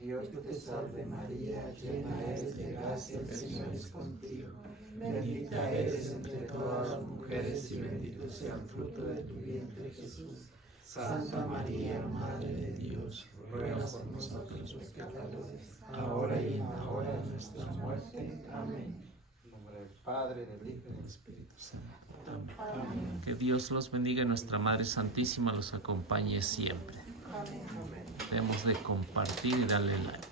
Dios te salve María, llena eres de gracia, el Señor es contigo. Bendita eres entre todas las mujeres y bendito sea el fruto de tu vientre Jesús. Santa María, Madre de Dios, ruega por nosotros los pecadores, ahora y en la hora de nuestra muerte. Amén. En nombre del Padre, del Hijo y del Espíritu Santo. Amén. Que Dios los bendiga y nuestra Madre Santísima los acompañe siempre. Debemos de compartir y darle like.